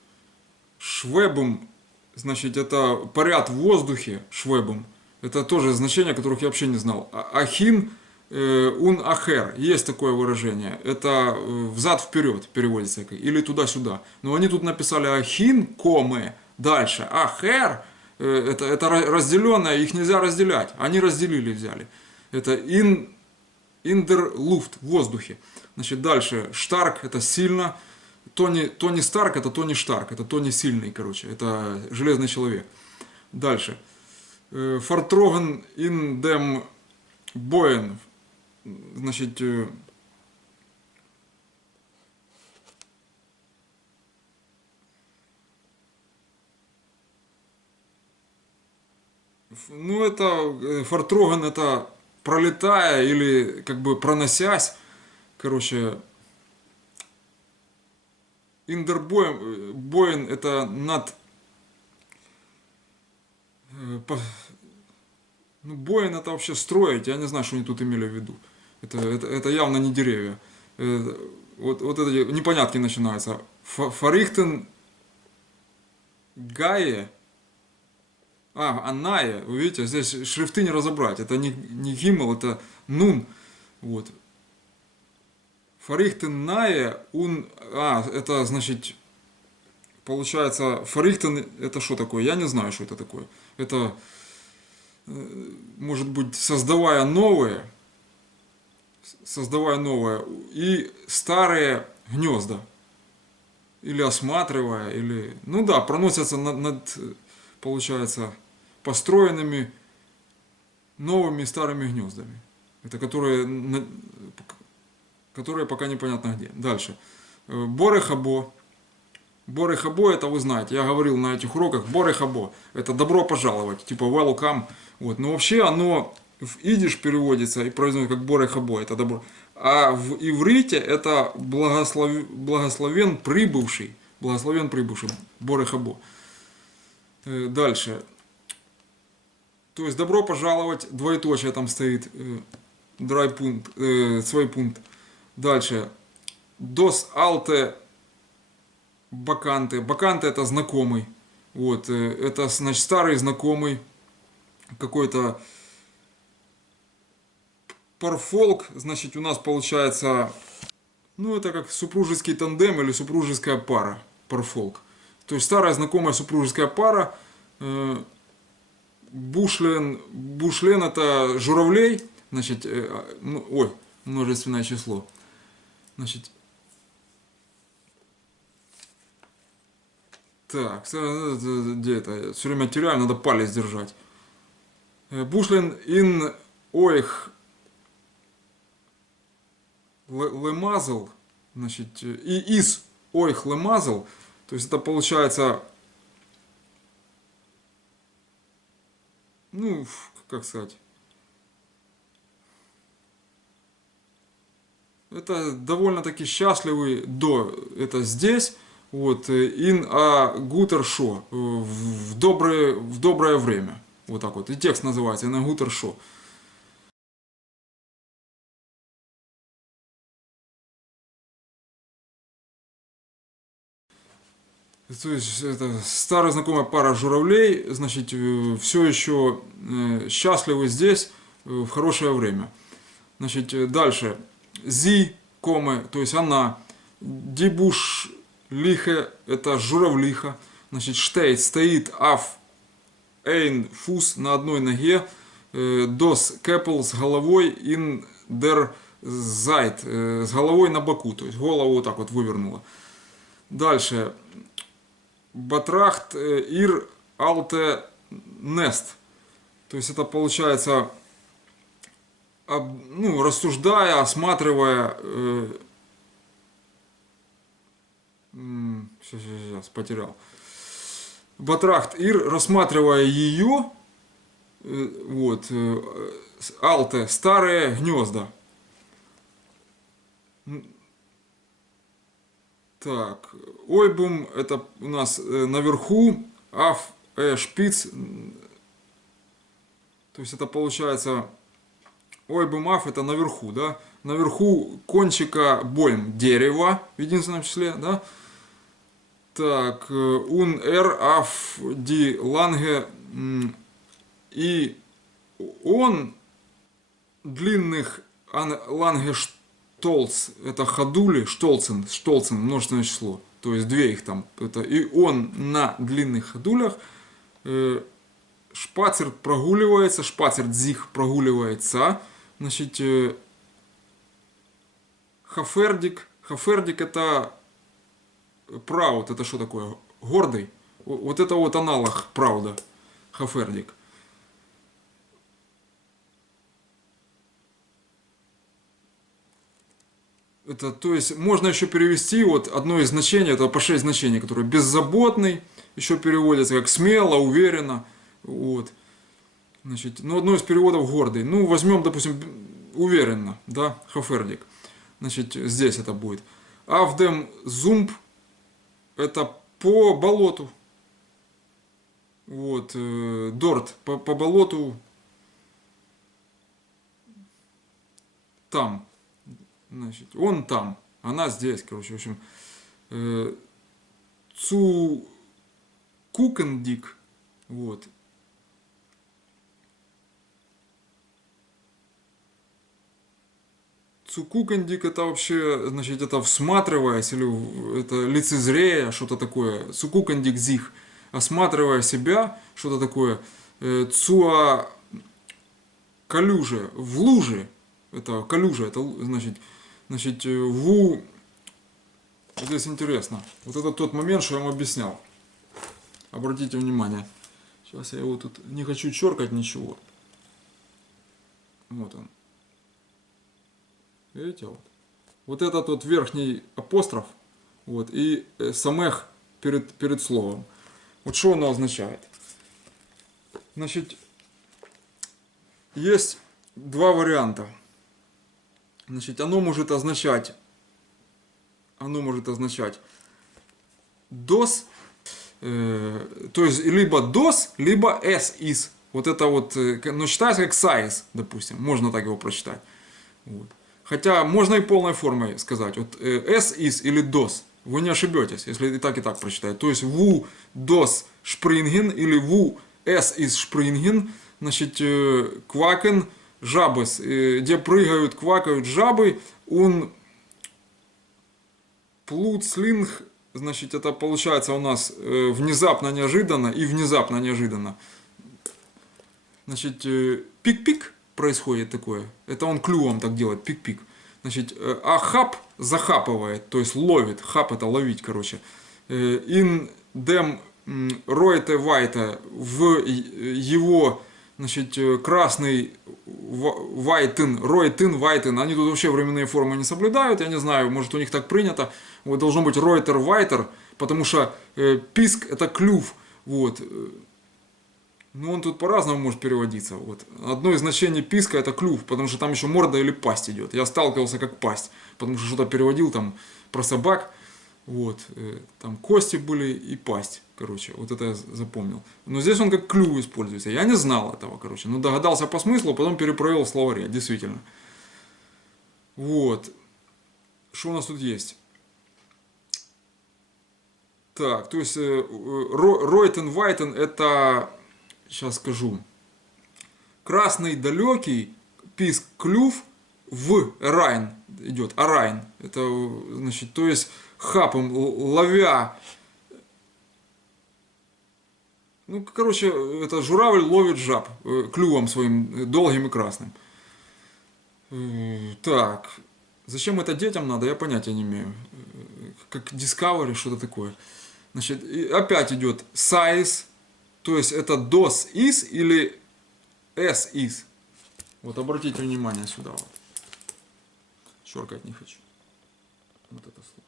Швебом, значит, это парят в воздухе, швебом. Это тоже значение, которых я вообще не знал. Ахин ун ахер, есть такое выражение. Это взад-вперед переводится, или туда-сюда. Но они тут написали ахин, коме, дальше. Ахер, это разделенное, их нельзя разделять. Они разделили, взяли. Это индер луфт, в воздухе. Значит, дальше. Штарк, это сильно. Тони Старк это Тони Штарк, это Тони Сильный, короче, это Железный Человек. Дальше. Фортроган ин дем боен, значит, ну это Фортроган это пролетая или как бы проносясь, короче, Индербоен это над... Ну, боен это вообще строить, я не знаю, что они тут имели в виду. Это явно не деревья. Вот эти непонятки начинаются. Фарихтен Гае. Анае. Вы видите, здесь шрифты не разобрать. Это не Гиммел, это Нун. Вот. Фарихтен Нае, это значит, получается, Фарихтен, это что такое? Я не знаю, что это такое. Это, может быть, создавая новые и старые гнезда. Или осматривая, или, ну да, проносятся над получается, построенными новыми старыми гнездами. Это которые пока непонятно где. Дальше. Борехабо. Борехабо это вы знаете, я говорил на этих уроках. Борехабо это добро пожаловать, типа welcome. Вот. Но вообще оно в идиш переводится и произносится как борехабо, это добро. А в иврите это благословен прибывший. Благословен прибывший. Борехабо. Дальше. То есть добро пожаловать, двоеточие там стоит, свой пункт. Дальше. Дос алте баканте. Баканте это знакомый. Вот. Это, значит, старый знакомый. Какой-то парфолк. Значит, у нас получается, ну, это как супружеский тандем или супружеская пара. Парфолк. То есть старая знакомая супружеская пара. Бушлен это журавлей. Значит, множественное число. Значит, Так, где это? Все время теряю, надо палец держать. Бушлин ин ойх лемазл, значит, и из ойх лемазл, то есть это получается, ну, как сказать, это довольно-таки счастливый до, это здесь, вот, ин а гутер шо, в доброе время, вот так вот, и текст называется, ин а гутер шо. То есть это старая знакомая пара журавлей, значит, все еще счастливы здесь в хорошее время. Значит, дальше. Зи, комы, то есть она. Дибуш лихе, это журавлиха. Значит, штейт, стоит, аф, эйн, фус на одной ноге. Дос, кэпл с головой, ин, дер, зайт, с головой на боку. То есть голову вот так вот вывернула. Дальше. Батрахт ир алте нест. То есть это получается, ну, рассуждая, осматривая, сейчас потерял. Батрахт ир, рассматривая ее, вот, алте, старые гнезда. Так, ойбум это у нас наверху, аф, шпиц, то есть это получается, ойбум аф это наверху, да, наверху кончика больм дерева в единственном числе, да. Так, ун эр аф ди ланге, и он длинных ланге штолц, это ходули, штолцен, штолцен, множественное число, то есть две их там, это, и он на длинных ходулях, шпацерт прогуливается, шпацерт зих прогуливается, значит, хафердик, хафердик это праут, это что такое, гордый, вот это вот аналог прауда, хафердик. Это, то есть можно еще перевести, вот одно из значений, это по 6 значений, которое беззаботный, еще переводится как смело, уверенно, вот. Значит, ну одно из переводов гордый. Ну возьмем, допустим, уверенно, да, хафердик. Значит, здесь это будет. Авдем зумб это по болоту. Вот, дорт по болоту там. Значит, он там, она здесь, короче, в общем, цу кукендик, вот. Цукукендик это вообще, значит, это всматриваясь, или это лицезрея, что-то такое. Цукукендик зих, осматривая себя, что-то такое. Цуа калюже, в луже, это калюжа, это значит, ву, здесь интересно. Вот это тот момент, что я вам объяснял. Обратите внимание. Сейчас я его тут не хочу черкать ничего. Вот он. Видите, вот. Вот этот вот верхний апостроф, вот, и самех перед словом. Вот что оно означает? Значит, есть два варианта. Значит, оно может означать дос, то есть либо дос, либо s is. Вот это вот, ну, считается как size, допустим, можно так его прочитать. Вот. Хотя можно и полной формой сказать. Вот s is или dos, вы не ошибетесь, если и так прочитать. То есть ву dos springen или ву s is springen, значит, квакен жабес, где прыгают, квакают жабы, он плуцлинг, значит, это получается у нас внезапно, неожиданно и внезапно, неожиданно. Значит, пик-пик происходит такое, это он клювом так делает, пик-пик. Значит, а хап захапывает, то есть ловит, хап это ловить, короче. Ин Дем Ройте Вайта в его, значит, красный Вайтен, Ройтен, Вайтен, они тут вообще временные формы не соблюдают, я не знаю, может у них так принято, вот должно быть Ройтер Вайтер, потому что писк это клюв, вот. Ну, он тут по-разному может переводиться. Вот. Одно из значений писка это клюв, потому что там еще морда или пасть идет. Я сталкивался как пасть, потому что что-то переводил там про собак. Вот. Там кости были и пасть. Короче, вот это я запомнил. Но здесь он как клюв используется. Я не знал этого, короче. Но догадался по смыслу, а потом перепроверил в словаре. Действительно. Вот. Что у нас тут есть? Так, то есть Ройтен, Вайтен это... Сейчас скажу. Красный далекий, писк, клюв в райн идет. Арайн. Это значит, то есть хапом, ловя. Ну, короче, это журавль ловит жаб клювом своим долгим и красным. Так. Зачем это детям надо, я понятия не имею. Как Discovery, что-то такое. Значит, опять идет size. То есть это DOS is или S is. Вот обратите внимание сюда. Вот. Черкать не хочу. Вот это слово.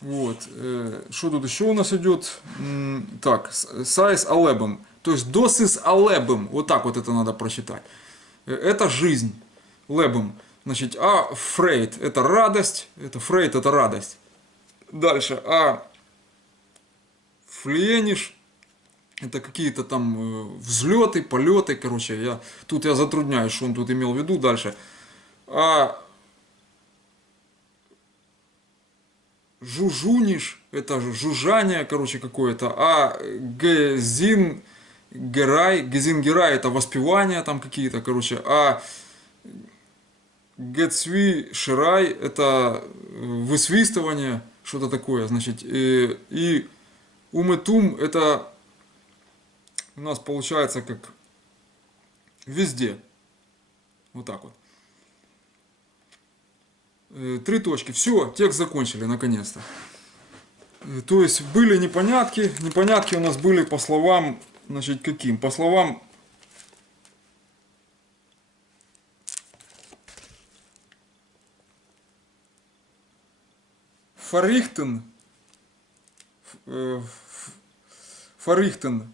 Вот. Что тут еще у нас идет? Так, size alebum. То есть DOS is alebum. Вот так вот это надо прочитать. Это жизнь, лебом. Значит, а фрейд это радость, это фрейд это радость. Дальше, а флениш это какие-то там взлеты, полеты, короче, тут я затрудняюсь, что он тут имел в виду дальше. А жужуниш это жужжание, короче, какое-то. А гезин Гезингерай это воспевания там какие-то, короче, а Гетсви Ширай это высвистывание, что-то такое, значит, и Уметум это у нас получается как везде, вот так вот. 3 точки, все, текст закончили наконец-то. То есть были непонятки у нас были по словам. Значит, каким? По словам Фарихтен,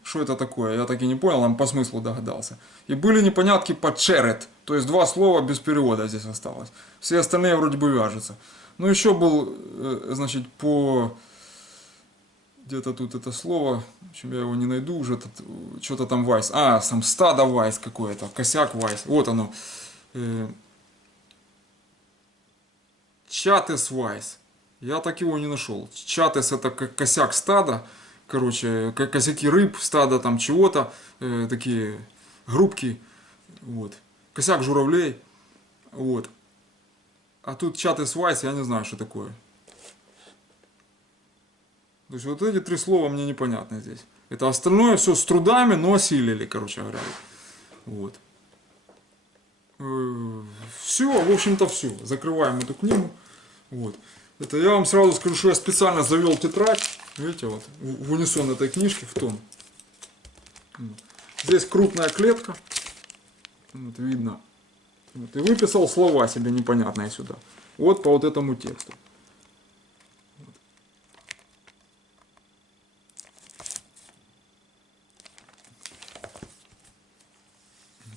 что это такое? Я так и не понял, он по смыслу догадался. И были непонятки по черет, то есть 2 слова без перевода здесь осталось. Все остальные вроде бы вяжутся. Ну, еще был, значит, по... Где-то тут это слово, в общем, я его не найду уже, что-то там вайс. А, сам стадо вайс какое-то, косяк вайс, вот оно. Чатес вайс, я так его не нашел. Чатес это косяк стада, короче, косяки рыб, стада там чего-то, такие группки, вот. Косяк журавлей, вот. А тут чатес вайс, я не знаю, что такое. То есть вот эти 3 слова мне непонятны здесь. Это остальное все с трудами, но осилили, короче говоря. Вот. Все, в общем-то все. Закрываем эту книгу. Вот. Это я вам сразу скажу, что я специально завел тетрадь. Видите, вот, в унисон этой книжки, в тон. Вот. Здесь крупная клетка. Вот, видно. Вот, и выписал слова себе непонятные сюда. Вот по вот этому тексту.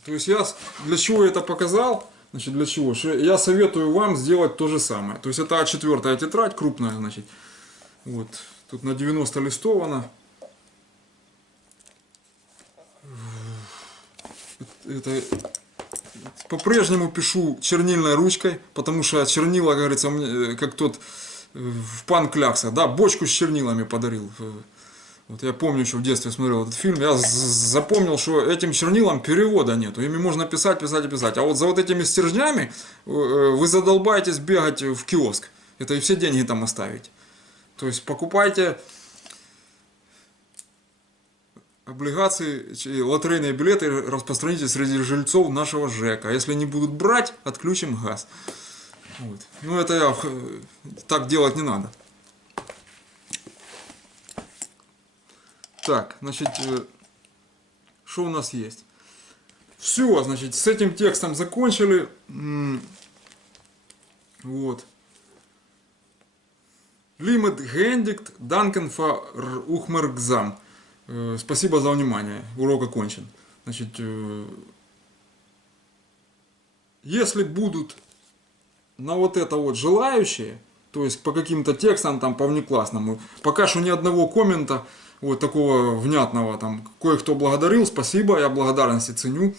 То есть я для чего это показал? Значит, для чего? Я советую вам сделать то же самое. То есть это А4 тетрадь крупная, значит. Вот. Тут на 90 листовано. Это по-прежнему пишу чернильной ручкой, потому что чернила, как говорится, мне, как тот в Пан Клякса, да, бочку с чернилами подарил. Вот я помню, еще в детстве смотрел этот фильм, я запомнил, что этим чернилам перевода нету, ими можно писать, писать и писать. А вот за вот этими стержнями вы задолбаетесь бегать в киоск, это и все деньги там оставить. То есть покупайте облигации, лотерейные билеты распространите среди жильцов нашего ЖЭКа. А если не будут брать, отключим газ. Вот. Ну, это я... Так делать не надо. Так, значит, что у нас есть? Все, значит, с этим текстом закончили. Вот. Лимит гендикт, данкен фа ухмергзам. Спасибо за внимание. Урок окончен. Значит, если будут на вот это вот желающие, то есть по каким-то текстам, там, по внеклассному, пока что ни одного коммента вот такого внятного, там, кое-кто благодарил, спасибо, я благодарности ценю.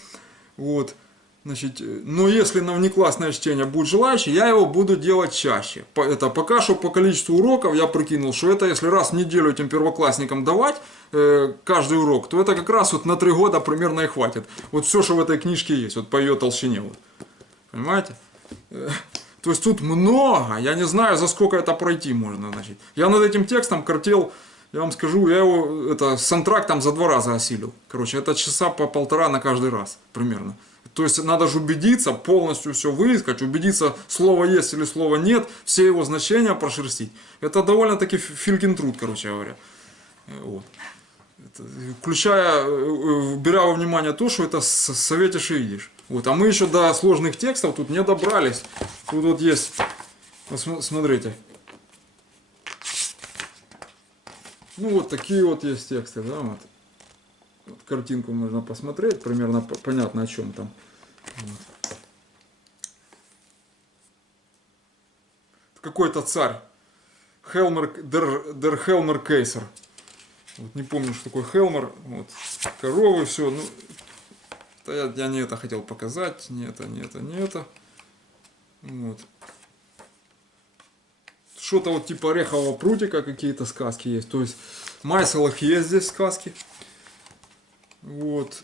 Вот. Значит, но если на внеклассное чтение будет желающий, я его буду делать чаще. Это пока что по количеству уроков я прикинул, что это если раз в неделю этим первоклассникам давать каждый урок, то это как раз вот на 3 года примерно и хватит. Вот все, что в этой книжке есть, вот по ее толщине. Вот. Понимаете? То есть тут много, я не знаю, за сколько это пройти можно. Значит. Я над этим текстом картел, я вам скажу, я его с антрактом за 2 раза осилил. Короче, это часа по 1,5 на каждый раз примерно. То есть надо же убедиться, полностью все выискать, убедиться, слово есть или слова нет, все его значения прошерстить. Это довольно-таки филькин труд, короче говоря. Вот. Включая, беря во внимание то, что это советишь и видишь. Вот. А мы еще до сложных текстов тут не добрались. Тут вот есть, вот смотрите. Ну вот такие вот есть тексты, да, вот. Вот картинку можно посмотреть, примерно понятно о чем там. Вот. Какой-то царь, Хелмер, дер Хелмер Кейсер. Вот, не помню, что такое Хелмер. Вот. Коровы, все. Ну, я не это хотел показать. Не это. Вот. Что-то вот типа орехового прутика, какие-то сказки есть. То есть в Майселах есть здесь сказки. Вот.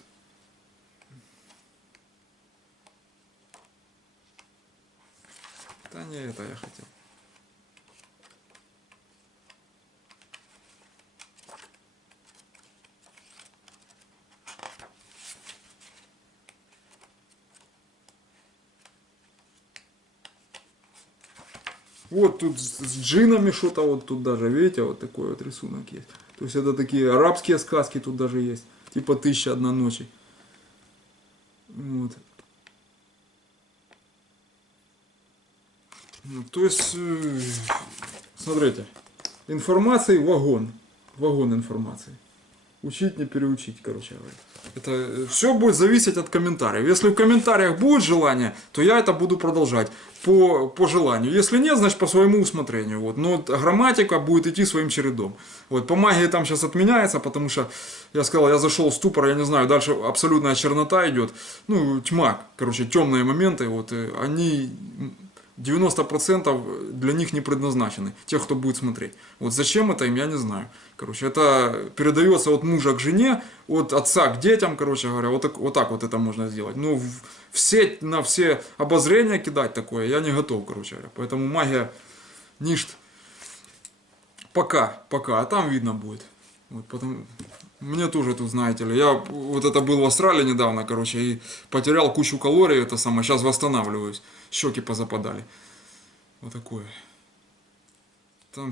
Да не это я хотел. Вот тут с джинами что-то вот тут даже, видите, вот такой вот рисунок есть. То есть это такие арабские сказки тут даже есть. Типа 1001 ночи. Вот. То есть, смотрите, информации вагон. Вагон информации. Учить, не переучить, короче говоря. Это все будет зависеть от комментариев. Если в комментариях будет желание, то я это буду продолжать по желанию. Если нет, значит по своему усмотрению. Вот. Но грамматика будет идти своим чередом. Вот. По магии там сейчас отменяется, потому что я сказал, я зашел в ступор, я не знаю, дальше абсолютная чернота идет. Ну, тьма, короче, темные моменты, вот, они 90% для них не предназначены, тех, кто будет смотреть. Вот зачем это им, я не знаю. Короче, это передается от мужа к жене, от отца к детям, короче говоря, вот так вот это можно сделать. Но в сеть на все обозрения кидать такое я не готов, короче говоря. Поэтому магия ништ пока, а там видно будет. Вот потом, мне тоже тут, знаете ли, я вот это был в Австралии недавно, короче, и потерял кучу калорий, это самое, сейчас восстанавливаюсь, щеки позападали. Вот такое. Там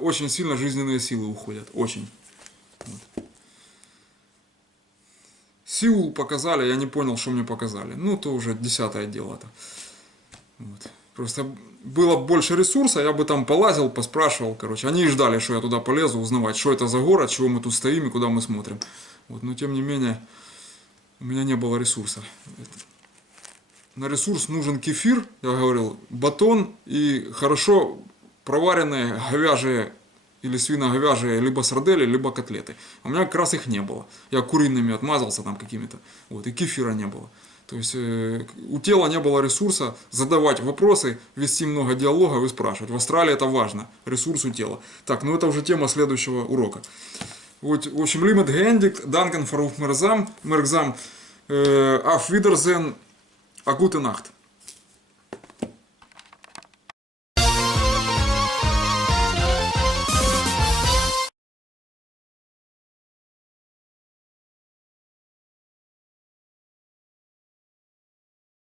очень сильно жизненные силы уходят, очень. Вот. Сеул показали, я не понял, что мне показали. Ну, то уже 10-е дело-то. Вот. Просто было больше ресурса, я бы там полазил, поспрашивал, короче. Они и ждали, что я туда полезу, узнавать, что это за город, чего мы тут стоим и куда мы смотрим. Вот. Но тем не менее, у меня не было ресурса. На ресурс нужен кефир, я говорил, батон и хорошо проваренные говяжьи или свино-говяжьи либо сардели, либо котлеты. А у меня как раз их не было. Я куриными отмазался там какими-то. Вот, и кефира не было. То есть у тела не было ресурса задавать вопросы, вести много диалогов и спрашивать. В Австралии это важно, ресурс у тела. Так, ну это уже тема следующего урока. Вот, в общем, лимит гендикт, данкен фарух мерзам, auf Wiedersehen, а gute Nacht.